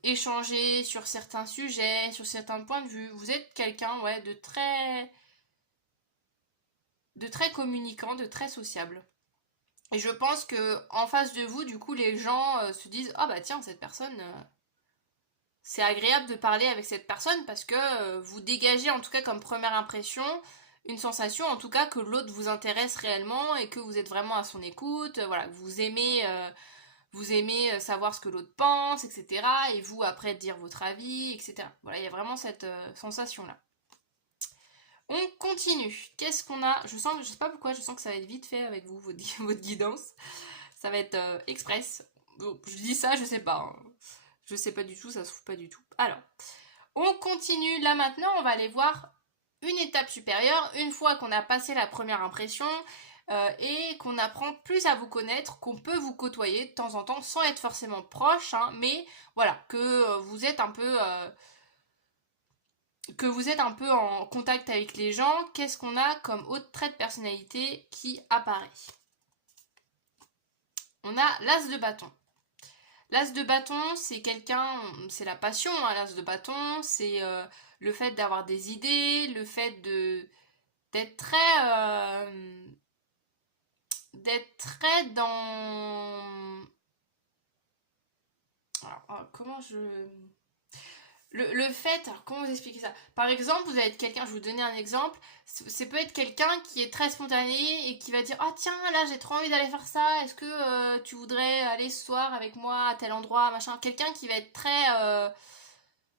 échanger sur certains sujets, sur certains points de vue. Vous êtes quelqu'un de très communicant, de très sociable. Et je pense que en face de vous, du coup, les gens se disent ah bah tiens, cette personne c'est agréable de parler avec cette personne parce que vous dégagez en tout cas comme première impression une sensation en tout cas que l'autre vous intéresse réellement et que vous êtes vraiment à son écoute, voilà, vous aimez savoir ce que l'autre pense, etc. Et vous après dire votre avis, etc. Voilà, il y a vraiment cette sensation là. On continue. Qu'est-ce qu'on a? Je sais pas pourquoi, je sens que ça va être vite fait avec vous, votre guidance. Ça va être express. Bon, je dis ça, je sais pas. Hein. Je sais pas du tout, ça se fout pas du tout. Alors, on continue. Là maintenant, on va aller voir une étape supérieure. Une fois qu'on a passé la première impression et qu'on apprend plus à vous connaître, qu'on peut vous côtoyer de temps en temps sans être forcément proche, hein, mais voilà, que vous êtes un peu... que vous êtes un peu en contact avec les gens, qu'est-ce qu'on a comme autre trait de personnalité qui apparaît? On a l'as de bâton. L'as de bâton, c'est quelqu'un, c'est la passion, hein, l'as de bâton, c'est le fait d'avoir des idées, le fait d'être très dans... Alors, comment je... Le fait, alors comment vous expliquer ça? Par exemple, vous allez être quelqu'un, je vais vous donner un exemple, c'est peut être quelqu'un qui est très spontané et qui va dire ah tiens là j'ai trop envie d'aller faire ça, est-ce que tu voudrais aller ce soir avec moi à tel endroit, machin, quelqu'un qui va être très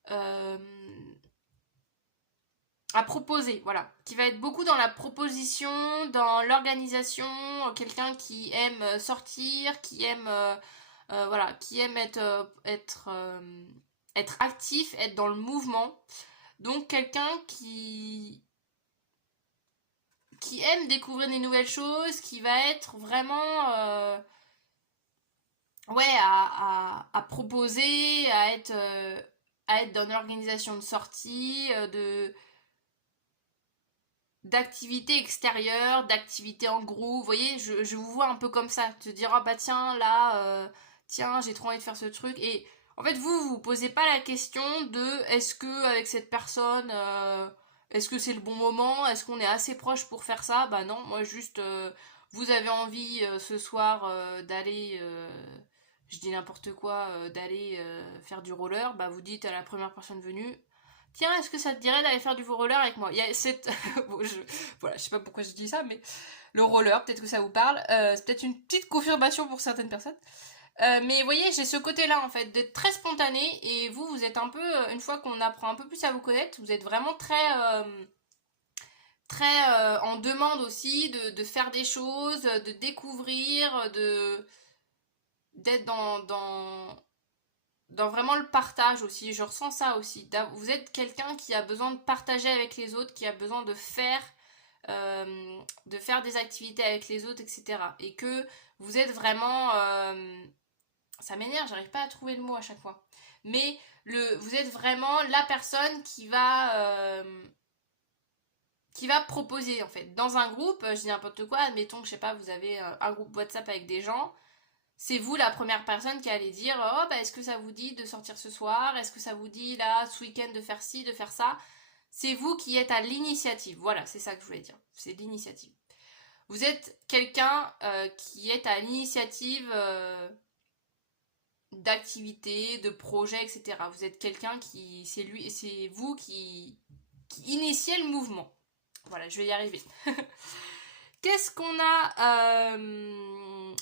euh, à proposer, voilà, qui va être beaucoup dans la proposition, dans l'organisation, quelqu'un qui aime sortir, qui aime voilà, qui aime être actif, être dans le mouvement. Donc quelqu'un qui aime découvrir des nouvelles choses, qui va être vraiment ouais, à proposer, à être dans l'organisation de sortie, d'activités extérieures, d'activités en groupe. Vous voyez, je vous vois un peu comme ça. Te dire, ah bah tiens, là, tiens, j'ai trop envie de faire ce truc. Et en fait, vous posez pas la question de est-ce que avec cette personne, est-ce que c'est le bon moment? Est-ce qu'on est assez proche pour faire ça? Bah non, moi juste, vous avez envie ce soir d'aller, je dis n'importe quoi, d'aller faire du roller, bah vous dites à la première personne venue, tiens, est-ce que ça te dirait d'aller faire du roller avec moi? Il y a cette... bon, voilà, je sais pas pourquoi je dis ça, mais le roller, peut-être que ça vous parle. C'est peut-être une petite confirmation pour certaines personnes. Mais vous voyez, j'ai ce côté-là, en fait, d'être très spontané. Et vous, vous êtes un peu, une fois qu'on apprend un peu plus à vous connaître, vous êtes vraiment très en demande aussi de faire des choses, de découvrir, d'être dans vraiment le partage aussi, je ressens ça aussi. Vous êtes quelqu'un qui a besoin de partager avec les autres, qui a besoin de faire des activités avec les autres, etc. Et que vous êtes vraiment... ça m'énerve, j'arrive pas à trouver le mot à chaque fois. Mais vous êtes vraiment la personne qui va... qui va proposer en fait. Dans un groupe, je dis n'importe quoi, admettons que je sais pas, vous avez un groupe WhatsApp avec des gens, c'est vous la première personne qui allait dire oh bah est-ce que ça vous dit de sortir ce soir, est-ce que ça vous dit là ce week-end de faire ci, de faire ça. C'est vous qui êtes à l'initiative, voilà, c'est ça que je voulais dire, c'est l'initiative. Vous êtes quelqu'un qui est à l'initiative d'activités, de projets, etc. Vous êtes quelqu'un qui, c'est vous qui initiez le mouvement. Voilà, je vais y arriver. Qu'est-ce qu'on a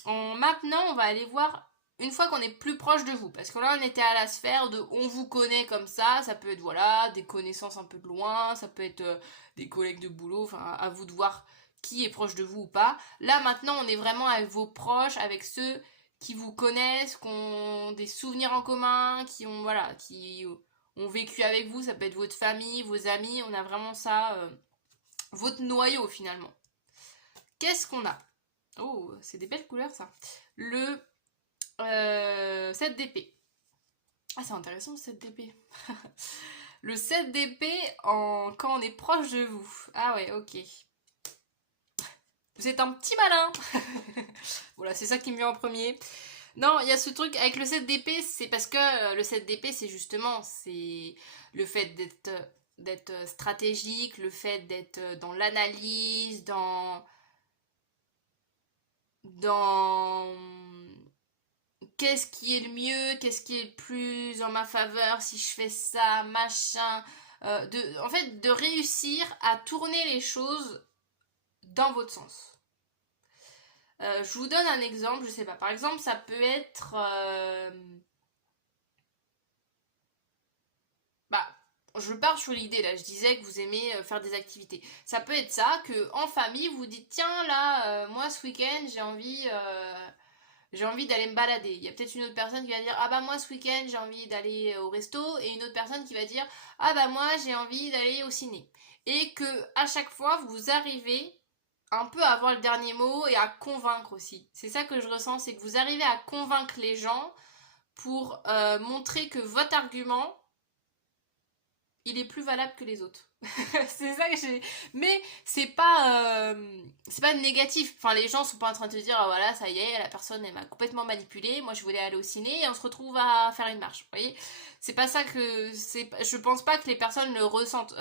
maintenant, on va aller voir une fois qu'on est plus proche de vous. Parce que là, on était à la sphère de on vous connaît comme ça peut être voilà, des connaissances un peu de loin, ça peut être des collègues de boulot, enfin à vous de voir qui est proche de vous ou pas. Là, maintenant, on est vraiment avec vos proches, avec ceux qui vous connaissent, qui ont des souvenirs en commun, qui ont, voilà, qui ont vécu avec vous, ça peut être votre famille, vos amis, on a vraiment ça, votre noyau finalement. Qu'est-ce qu'on a? Oh, c'est des belles couleurs ça. Le 7 d'épée. Ah, c'est intéressant le 7 d'épée. Le 7 d'épée quand on est proche de vous. Ah ouais, ok. Vous êtes un petit malin. Voilà, c'est ça qui me vient en premier. Non, il y a ce truc avec le 7 d'épée, c'est parce que le 7 d'épée, c'est justement, c'est le fait d'être stratégique, le fait d'être dans l'analyse, dans qu'est-ce qui est le mieux, qu'est-ce qui est le plus en ma faveur, si je fais ça, machin. En fait, de réussir à tourner les choses dans votre sens. Je vous donne un exemple, je sais pas. Par exemple, ça peut être... Bah, je pars sur l'idée là, je disais que vous aimez faire des activités. Ça peut être ça, que en famille, vous dites, tiens là, moi ce week-end, j'ai envie d'aller me balader. Il y a peut-être une autre personne qui va dire ah bah moi ce week-end j'ai envie d'aller au resto et une autre personne qui va dire ah bah moi j'ai envie d'aller au ciné. Et que à chaque fois vous arrivez un peu à avoir le dernier mot et à convaincre aussi. C'est ça que je ressens, c'est que vous arrivez à convaincre les gens pour montrer que votre argument il est plus valable que les autres. C'est ça que j'ai. Mais c'est pas négatif. Enfin, les gens sont pas en train de te dire, ah, voilà, ça y est, la personne elle m'a complètement manipulée. Moi, je voulais aller au ciné et on se retrouve à faire une marche. Vous voyez, c'est pas ça que je pense pas que les personnes le ressentent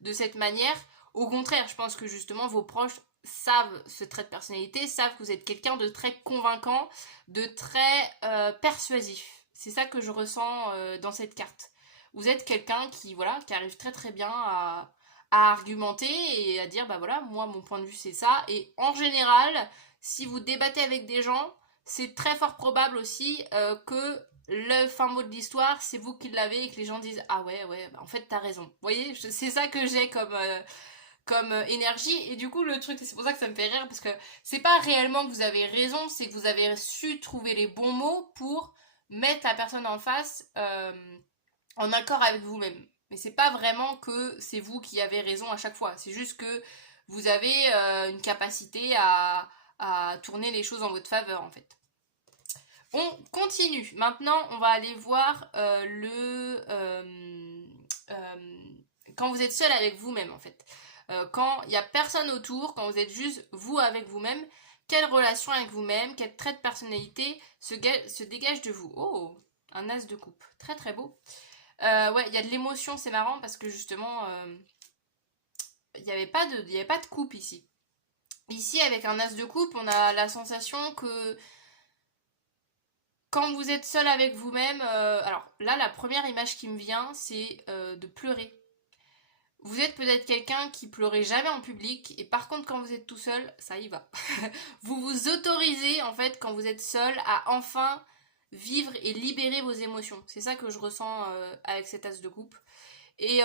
de cette manière. Au contraire, je pense que justement vos proches savent ce trait de personnalité, savent que vous êtes quelqu'un de très convaincant, de très persuasif. C'est ça que je ressens dans cette carte. Vous êtes quelqu'un qui, voilà, qui arrive très très bien à argumenter et à dire, bah voilà, moi mon point de vue c'est ça. Et en général, si vous débattez avec des gens, c'est très fort probable aussi que le fin mot de l'histoire, c'est vous qui l'avez et que les gens disent, ah ouais, ouais, bah en fait t'as raison. Vous voyez, c'est ça que j'ai comme énergie. Et du coup, le truc, c'est pour ça que ça me fait rire, parce que c'est pas réellement que vous avez raison, c'est que vous avez su trouver les bons mots pour mettre la personne en face en accord avec vous-même. Mais c'est pas vraiment que c'est vous qui avez raison à chaque fois. C'est juste que vous avez une capacité à tourner les choses en votre faveur, en fait. On continue. Maintenant, on va aller voir quand vous êtes seul avec vous-même, en fait. Quand il n'y a personne autour, quand vous êtes juste vous avec vous-même, quelle relation avec vous-même, quel trait de personnalité se dégage de vous. Oh, un as de coupe. Très très beau. Ouais, il y a de l'émotion, c'est marrant parce que justement, il n'y avait pas de coupe ici. Ici, avec un as de coupe, on a la sensation que quand vous êtes seul avec vous-même, alors là, la première image qui me vient, c'est de pleurer. Vous êtes peut-être quelqu'un qui pleurait jamais en public, et par contre, quand vous êtes tout seul, ça y va. Vous vous autorisez, en fait, quand vous êtes seul, à enfin vivre et libérer vos émotions. C'est ça que je ressens avec cet as de coupe. Et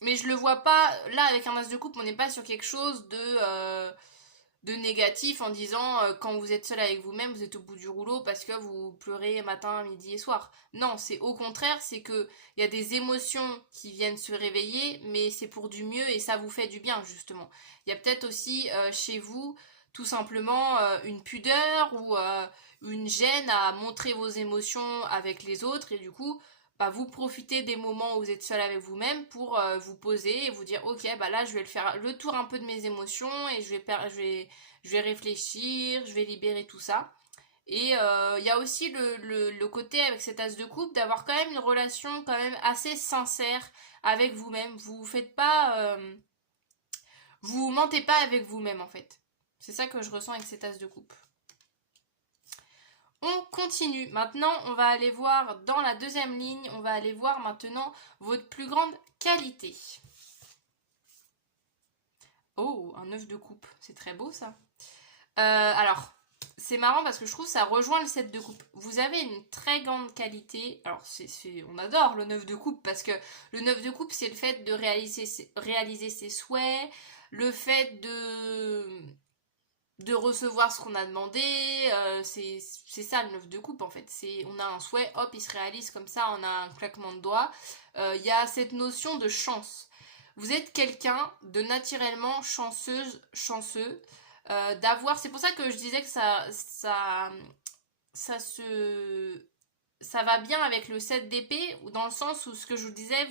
mais je le vois pas là avec un as de coupe, on n'est pas sur quelque chose de négatif en disant quand vous êtes seul avec vous-même, vous êtes au bout du rouleau parce que vous pleurez matin, midi et soir. Non, c'est au contraire, c'est que il y a des émotions qui viennent se réveiller, mais c'est pour du mieux et ça vous fait du bien justement. Il y a peut-être aussi chez vous tout simplement une pudeur ou une gêne à montrer vos émotions avec les autres et du coup vous profitez des moments où vous êtes seul avec vous-même pour vous poser et vous dire ok bah là je vais faire le tour un peu de mes émotions et je vais réfléchir, je vais libérer tout ça. Et il y a aussi le côté avec cet as de coupe d'avoir quand même une relation quand même assez sincère avec vous-même. Vous faites pas, vous mentez pas avec vous-même en fait. C'est ça que je ressens avec cet as de coupe. On continue. Maintenant, on va aller voir dans la deuxième ligne, on va aller voir maintenant votre plus grande qualité. Oh, un œuf de coupe. C'est très beau ça. Alors, c'est marrant parce que je trouve que ça rejoint le 7 de coupe. Vous avez une très grande qualité. Alors, on adore le 9 de coupe parce que le 9 de coupe, c'est le fait de réaliser ses souhaits, le fait de recevoir ce qu'on a demandé. C'est ça le 9 de coupe en fait. On a un souhait, hop, il se réalise comme ça, on a un claquement de doigts. Il y a cette notion de chance. Vous êtes quelqu'un de naturellement chanceux. C'est pour ça que je disais que ça va bien avec le 7 d'épée, dans le sens où ce que je vous disais,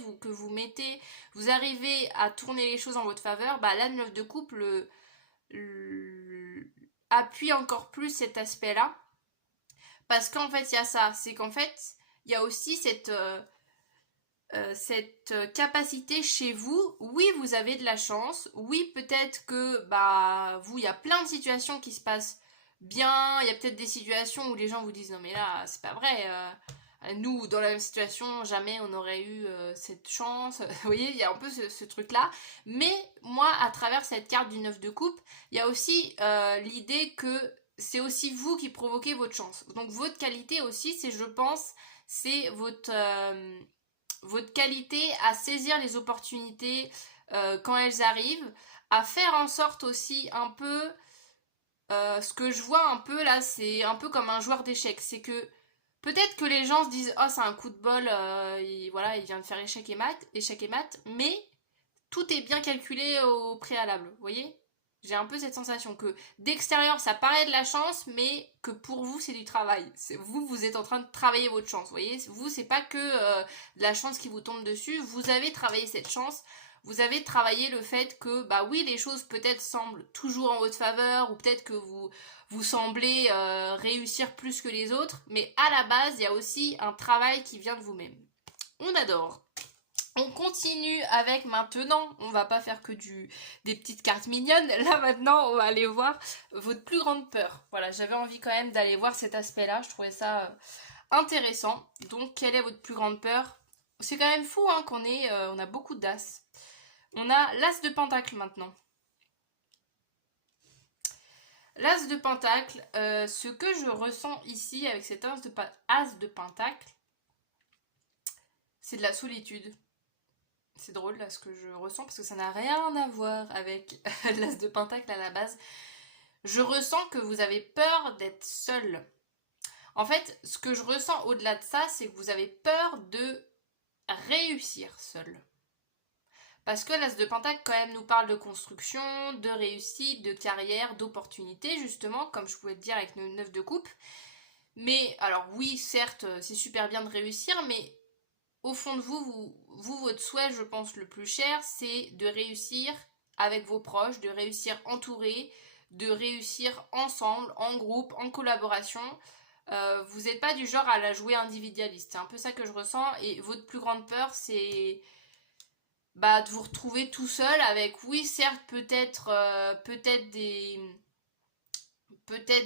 vous arrivez à tourner les choses en votre faveur, bah là, le 9 de coupe appuie encore plus cet aspect-là. Parce qu'en fait, il y a ça, c'est qu'en fait, il y a aussi cette capacité chez vous. Oui, vous avez de la chance. Oui, peut-être que vous, il y a plein de situations qui se passent bien. Il y a peut-être des situations où les gens vous disent non mais là c'est pas vrai. Nous dans la même situation jamais on aurait eu cette chance. Vous voyez, il y a un peu ce truc là. Mais moi, à travers cette carte du 9 de coupe, il y a aussi l'idée que c'est aussi vous qui provoquez votre chance. Donc votre qualité aussi, je pense, c'est votre qualité à saisir les opportunités quand elles arrivent, à faire en sorte aussi un peu, ce que je vois un peu là, c'est un peu comme un joueur d'échecs, c'est que peut-être que les gens se disent oh c'est un coup de bol, voilà il vient de faire échec et mat, mais tout est bien calculé au préalable, vous voyez. J'ai un peu cette sensation que d'extérieur ça paraît de la chance, mais que pour vous c'est du travail. Vous êtes en train de travailler votre chance, vous voyez. Vous, c'est pas que de la chance qui vous tombe dessus, vous avez travaillé cette chance, vous avez travaillé le fait que, bah oui, les choses peut-être semblent toujours en votre faveur, ou peut-être que vous semblez réussir plus que les autres, mais à la base, il y a aussi un travail qui vient de vous-même. On adore. On continue avec maintenant, on va pas faire que des petites cartes mignonnes, là maintenant on va aller voir votre plus grande peur. Voilà, j'avais envie quand même d'aller voir cet aspect-là, je trouvais ça intéressant. Donc quelle est votre plus grande peur? C'est quand même fou hein, on a beaucoup d'as. On a l'as de pentacle maintenant. L'as de pentacle, ce que je ressens ici avec cet as de pentacle, c'est de la solitude. C'est drôle là ce que je ressens parce que ça n'a rien à voir avec l'as de pentacle à la base. Je ressens que vous avez peur d'être seul. En fait, ce que je ressens au-delà de ça, c'est que vous avez peur de réussir seul. Parce que l'as de pentacle quand même nous parle de construction, de réussite, de carrière, d'opportunité justement, comme je pouvais te dire avec le 9 de coupe. Mais alors oui, certes, c'est super bien de réussir, mais au fond de vous, votre souhait, je pense, le plus cher, c'est de réussir avec vos proches, de réussir entouré, de réussir ensemble, en groupe, en collaboration. Vous n'êtes pas du genre à la jouer individualiste. C'est un peu ça que je ressens. Et votre plus grande peur, c'est de vous retrouver tout seul avec, oui, certes,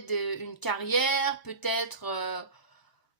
une carrière, peut-être,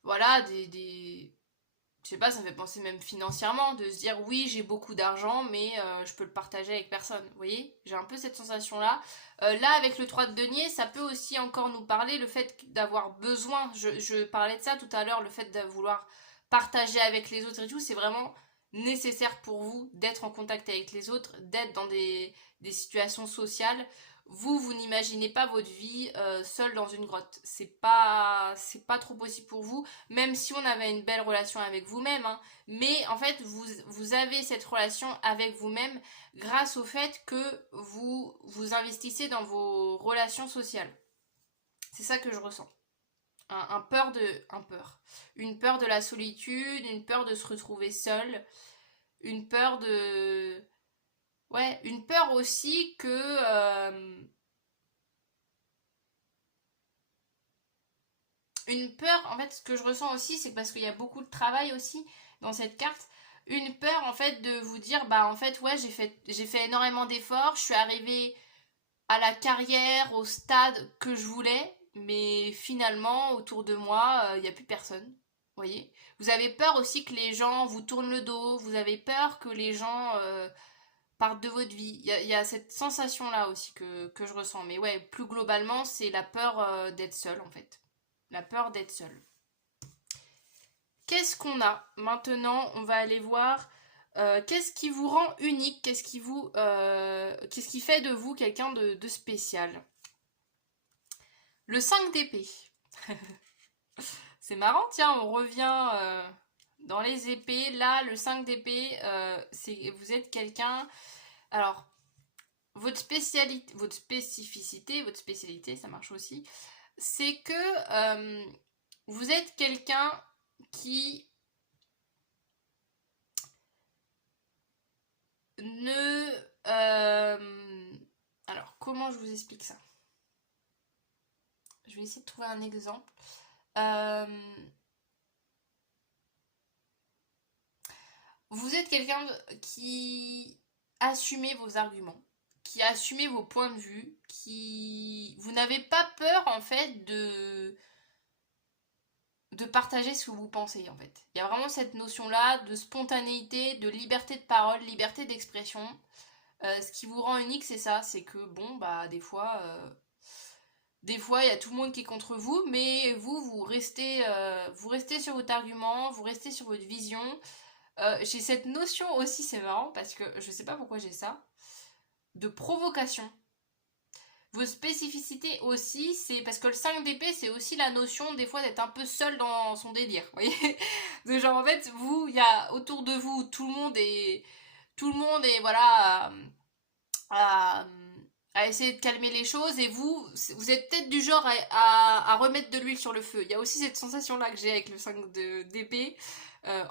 voilà, je sais pas, ça me fait penser même financièrement, de se dire oui j'ai beaucoup d'argent mais je peux le partager avec personne, vous voyez, j'ai un peu cette sensation là. Là avec le 3 de denier, ça peut aussi encore nous parler le fait d'avoir besoin, je parlais de ça tout à l'heure, le fait de vouloir partager avec les autres et tout, c'est vraiment nécessaire pour vous d'être en contact avec les autres, d'être dans des situations sociales. Vous n'imaginez pas votre vie seule dans une grotte. C'est pas trop possible pour vous, même si on avait une belle relation avec vous-même. Hein. Mais en fait, vous avez cette relation avec vous-même grâce au fait que vous investissez dans vos relations sociales. C'est ça que je ressens. une peur de la solitude, une peur de se retrouver seul, une peur de... Ouais, une peur aussi que... une peur, en fait, ce que je ressens aussi, c'est parce qu'il y a beaucoup de travail aussi dans cette carte. Une peur, en fait, de vous dire, bah, en fait, ouais, j'ai fait énormément d'efforts, je suis arrivée à la carrière, au stade que je voulais, mais finalement, autour de moi, il n'y a plus personne. Vous voyez? Vous avez peur aussi que les gens vous tournent le dos, vous avez peur que les gens partent de votre vie. Il y a cette sensation-là aussi que je ressens. Mais ouais, plus globalement, c'est la peur d'être seul, en fait. La peur d'être seul. Qu'est-ce qu'on a? Maintenant, on va aller voir qu'est-ce qui vous rend unique, qu'est-ce qui fait de vous quelqu'un de spécial. Le 5 d'épée. C'est marrant, tiens, on revient dans les épées. Là, le 5 d'épée, vous êtes quelqu'un... Alors, votre spécificité, ça marche aussi, c'est que vous êtes quelqu'un qui ne... alors, comment je vous explique ça? Je vais essayer de trouver un exemple. Vous êtes quelqu'un qui assumez vos arguments, qui assumez vos points de vue, qui... Vous n'avez pas peur, en fait, de partager ce que vous pensez, en fait. Il y a vraiment cette notion-là de spontanéité, de liberté de parole, liberté d'expression. Ce qui vous rend unique, c'est ça, c'est que, bon, bah, des fois, il y a tout le monde qui est contre vous, mais vous restez sur votre argument, vous restez sur votre vision. J'ai cette notion aussi, c'est marrant, parce que je sais pas pourquoi j'ai ça, de provocation. Vos spécificités aussi, c'est parce que le 5 d'épée, c'est aussi la notion des fois d'être un peu seul dans son délire, vous voyez. De genre en fait, vous, il y a autour de vous, tout le monde est voilà à, à essayer de calmer les choses et vous êtes peut-être du genre à remettre de l'huile sur le feu. Il y a aussi cette sensation-là que j'ai avec le 5 d'épée,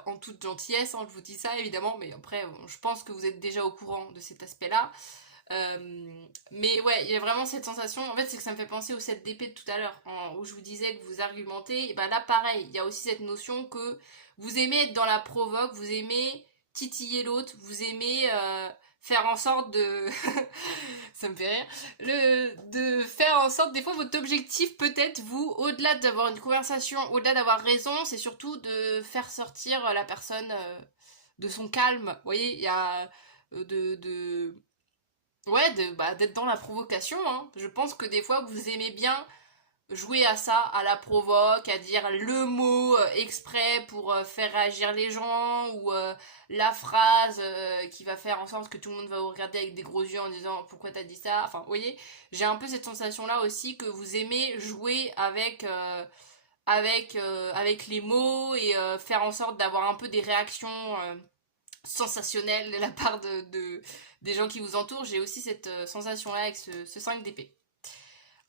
en toute gentillesse, hein, je vous dis ça évidemment, mais après, je pense que vous êtes déjà au courant de cet aspect-là. Mais ouais, il y a vraiment cette sensation. En fait, c'est que ça me fait penser au 7 d'épée de tout à l'heure, où je vous disais que vous argumentez. Et bah là, pareil, il y a aussi cette notion que vous aimez être dans la provoque, vous aimez titiller l'autre, vous aimez faire en sorte de... ça me fait rire. De faire en sorte, des fois, votre objectif, peut-être, vous, au-delà d'avoir une conversation, au-delà d'avoir raison, c'est surtout de faire sortir la personne de son calme. Vous voyez, il y a de ouais, d'être dans la provocation, hein. Je pense que des fois, vous aimez bien jouer à ça, à la provoque, à dire le mot exprès pour faire réagir les gens, ou la phrase qui va faire en sorte que tout le monde va vous regarder avec des gros yeux en disant pourquoi t'as dit ça. Enfin, vous voyez, j'ai un peu cette sensation-là aussi que vous aimez jouer avec les mots et faire en sorte d'avoir un peu des réactions sensationnelles de la part des gens qui vous entourent. J'ai aussi cette sensation-là avec ce 5 d'épée.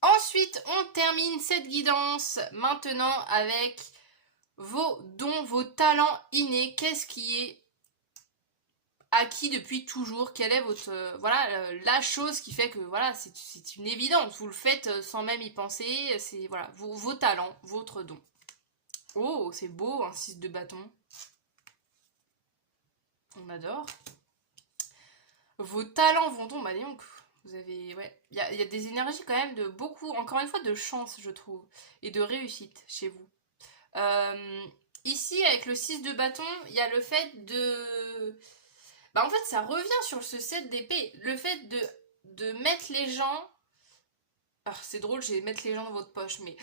Ensuite, on termine cette guidance maintenant avec vos dons, vos talents innés. Qu'est-ce qui est acquis depuis toujours? Quelle est votre la chose qui fait que voilà, c'est une évidence. Vous le faites sans même y penser. C'est voilà, vos talents, votre don. Oh, c'est beau, un 6 de bâton. On adore. Vos talents vont donc, bah donc, vous avez, ouais, il y a des énergies quand même de beaucoup, encore une fois, de chance, je trouve, et de réussite chez vous. Ici, avec le 6 de bâton, il y a le fait de... Bah en fait, ça revient sur ce 7 d'épée. Le fait de mettre les gens... Alors, c'est drôle, j'ai mettre les gens dans votre poche, mais...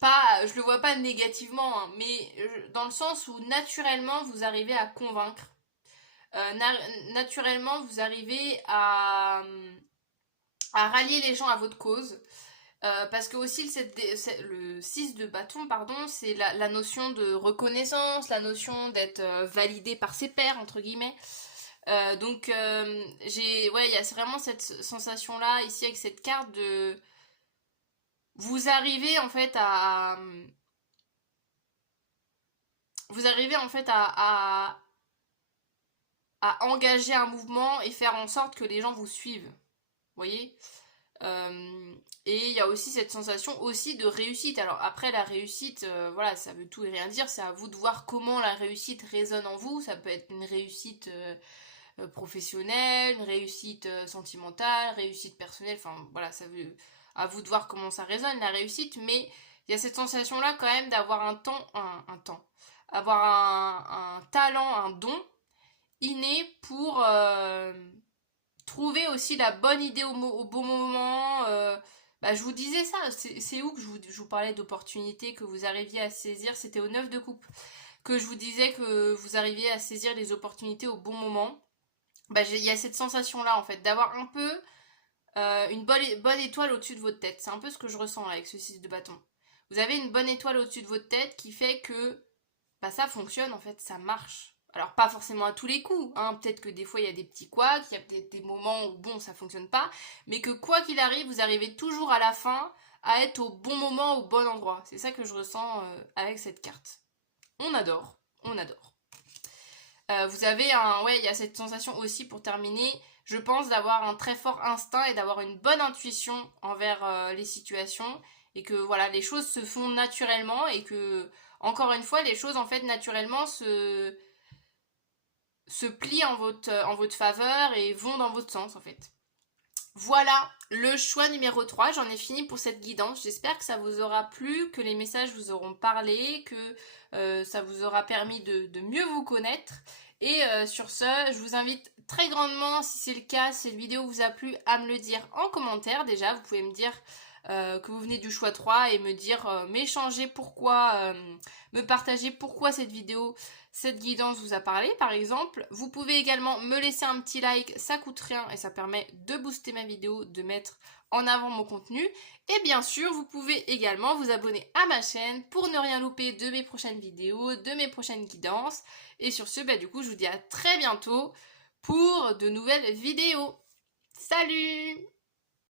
pas, je le vois pas négativement, hein, mais dans le sens où, naturellement, vous arrivez à convaincre. Naturellement, vous arrivez à rallier les gens à votre cause. Parce que aussi le 6 de bâton, pardon, c'est la notion de reconnaissance, la notion d'être validé par ses pairs, entre guillemets. Donc, il y a vraiment cette sensation-là, ici, avec cette carte de... vous arrivez en fait à... Vous arrivez en fait à engager un mouvement et faire en sorte que les gens vous suivent. Vous voyez? Et il y a aussi cette sensation aussi de réussite. Alors après la réussite, voilà, ça veut tout et rien dire. C'est à vous de voir comment la réussite résonne en vous. Ça peut être une réussite professionnelle, une réussite sentimentale, réussite personnelle. Enfin voilà, ça veut à vous de voir comment ça résonne la réussite. Mais il y a cette sensation là quand même d'avoir avoir un talent, un don inné pour trouver aussi la bonne idée au bon moment. Bah, je vous disais ça, c'est où que je vous parlais d'opportunités que vous arriviez à saisir, c'était au 9 de coupe, que je vous disais que vous arriviez à saisir les opportunités au bon moment. Bah, il y a cette sensation-là en fait, d'avoir un peu une bonne étoile au-dessus de votre tête. C'est un peu ce que je ressens là, avec ce 6 de bâton. Vous avez une bonne étoile au-dessus de votre tête qui fait que bah, ça fonctionne en fait, ça marche. Alors pas forcément à tous les coups, hein. Peut-être que des fois il y a des petits couacs, il y a peut-être des moments où bon ça fonctionne pas, mais que quoi qu'il arrive, vous arrivez toujours à la fin à être au bon moment, au bon endroit. C'est ça que je ressens avec cette carte. On adore, on adore. Vous avez ouais, il y a cette sensation aussi pour terminer, je pense d'avoir un très fort instinct et d'avoir une bonne intuition envers les situations et que voilà, les choses se font naturellement et que encore une fois, les choses en fait naturellement se plient en votre faveur et vont dans votre sens en fait. Voilà le choix numéro 3, j'en ai fini pour cette guidance. J'espère que ça vous aura plu, que les messages vous auront parlé, que ça vous aura permis de mieux vous connaître. Et sur ce, je vous invite très grandement, si c'est le cas, si cette vidéo vous a plu, à me le dire en commentaire. Déjà, vous pouvez me dire que vous venez du choix 3 et me dire, m'échanger pourquoi, me partager pourquoi cette guidance vous a parlé par exemple. Vous pouvez également me laisser un petit like, ça coûte rien et ça permet de booster ma vidéo, de mettre en avant mon contenu. Et bien sûr, vous pouvez également vous abonner à ma chaîne pour ne rien louper de mes prochaines vidéos, de mes prochaines guidances. Et sur ce, bah, du coup, je vous dis à très bientôt pour de nouvelles vidéos. Salut!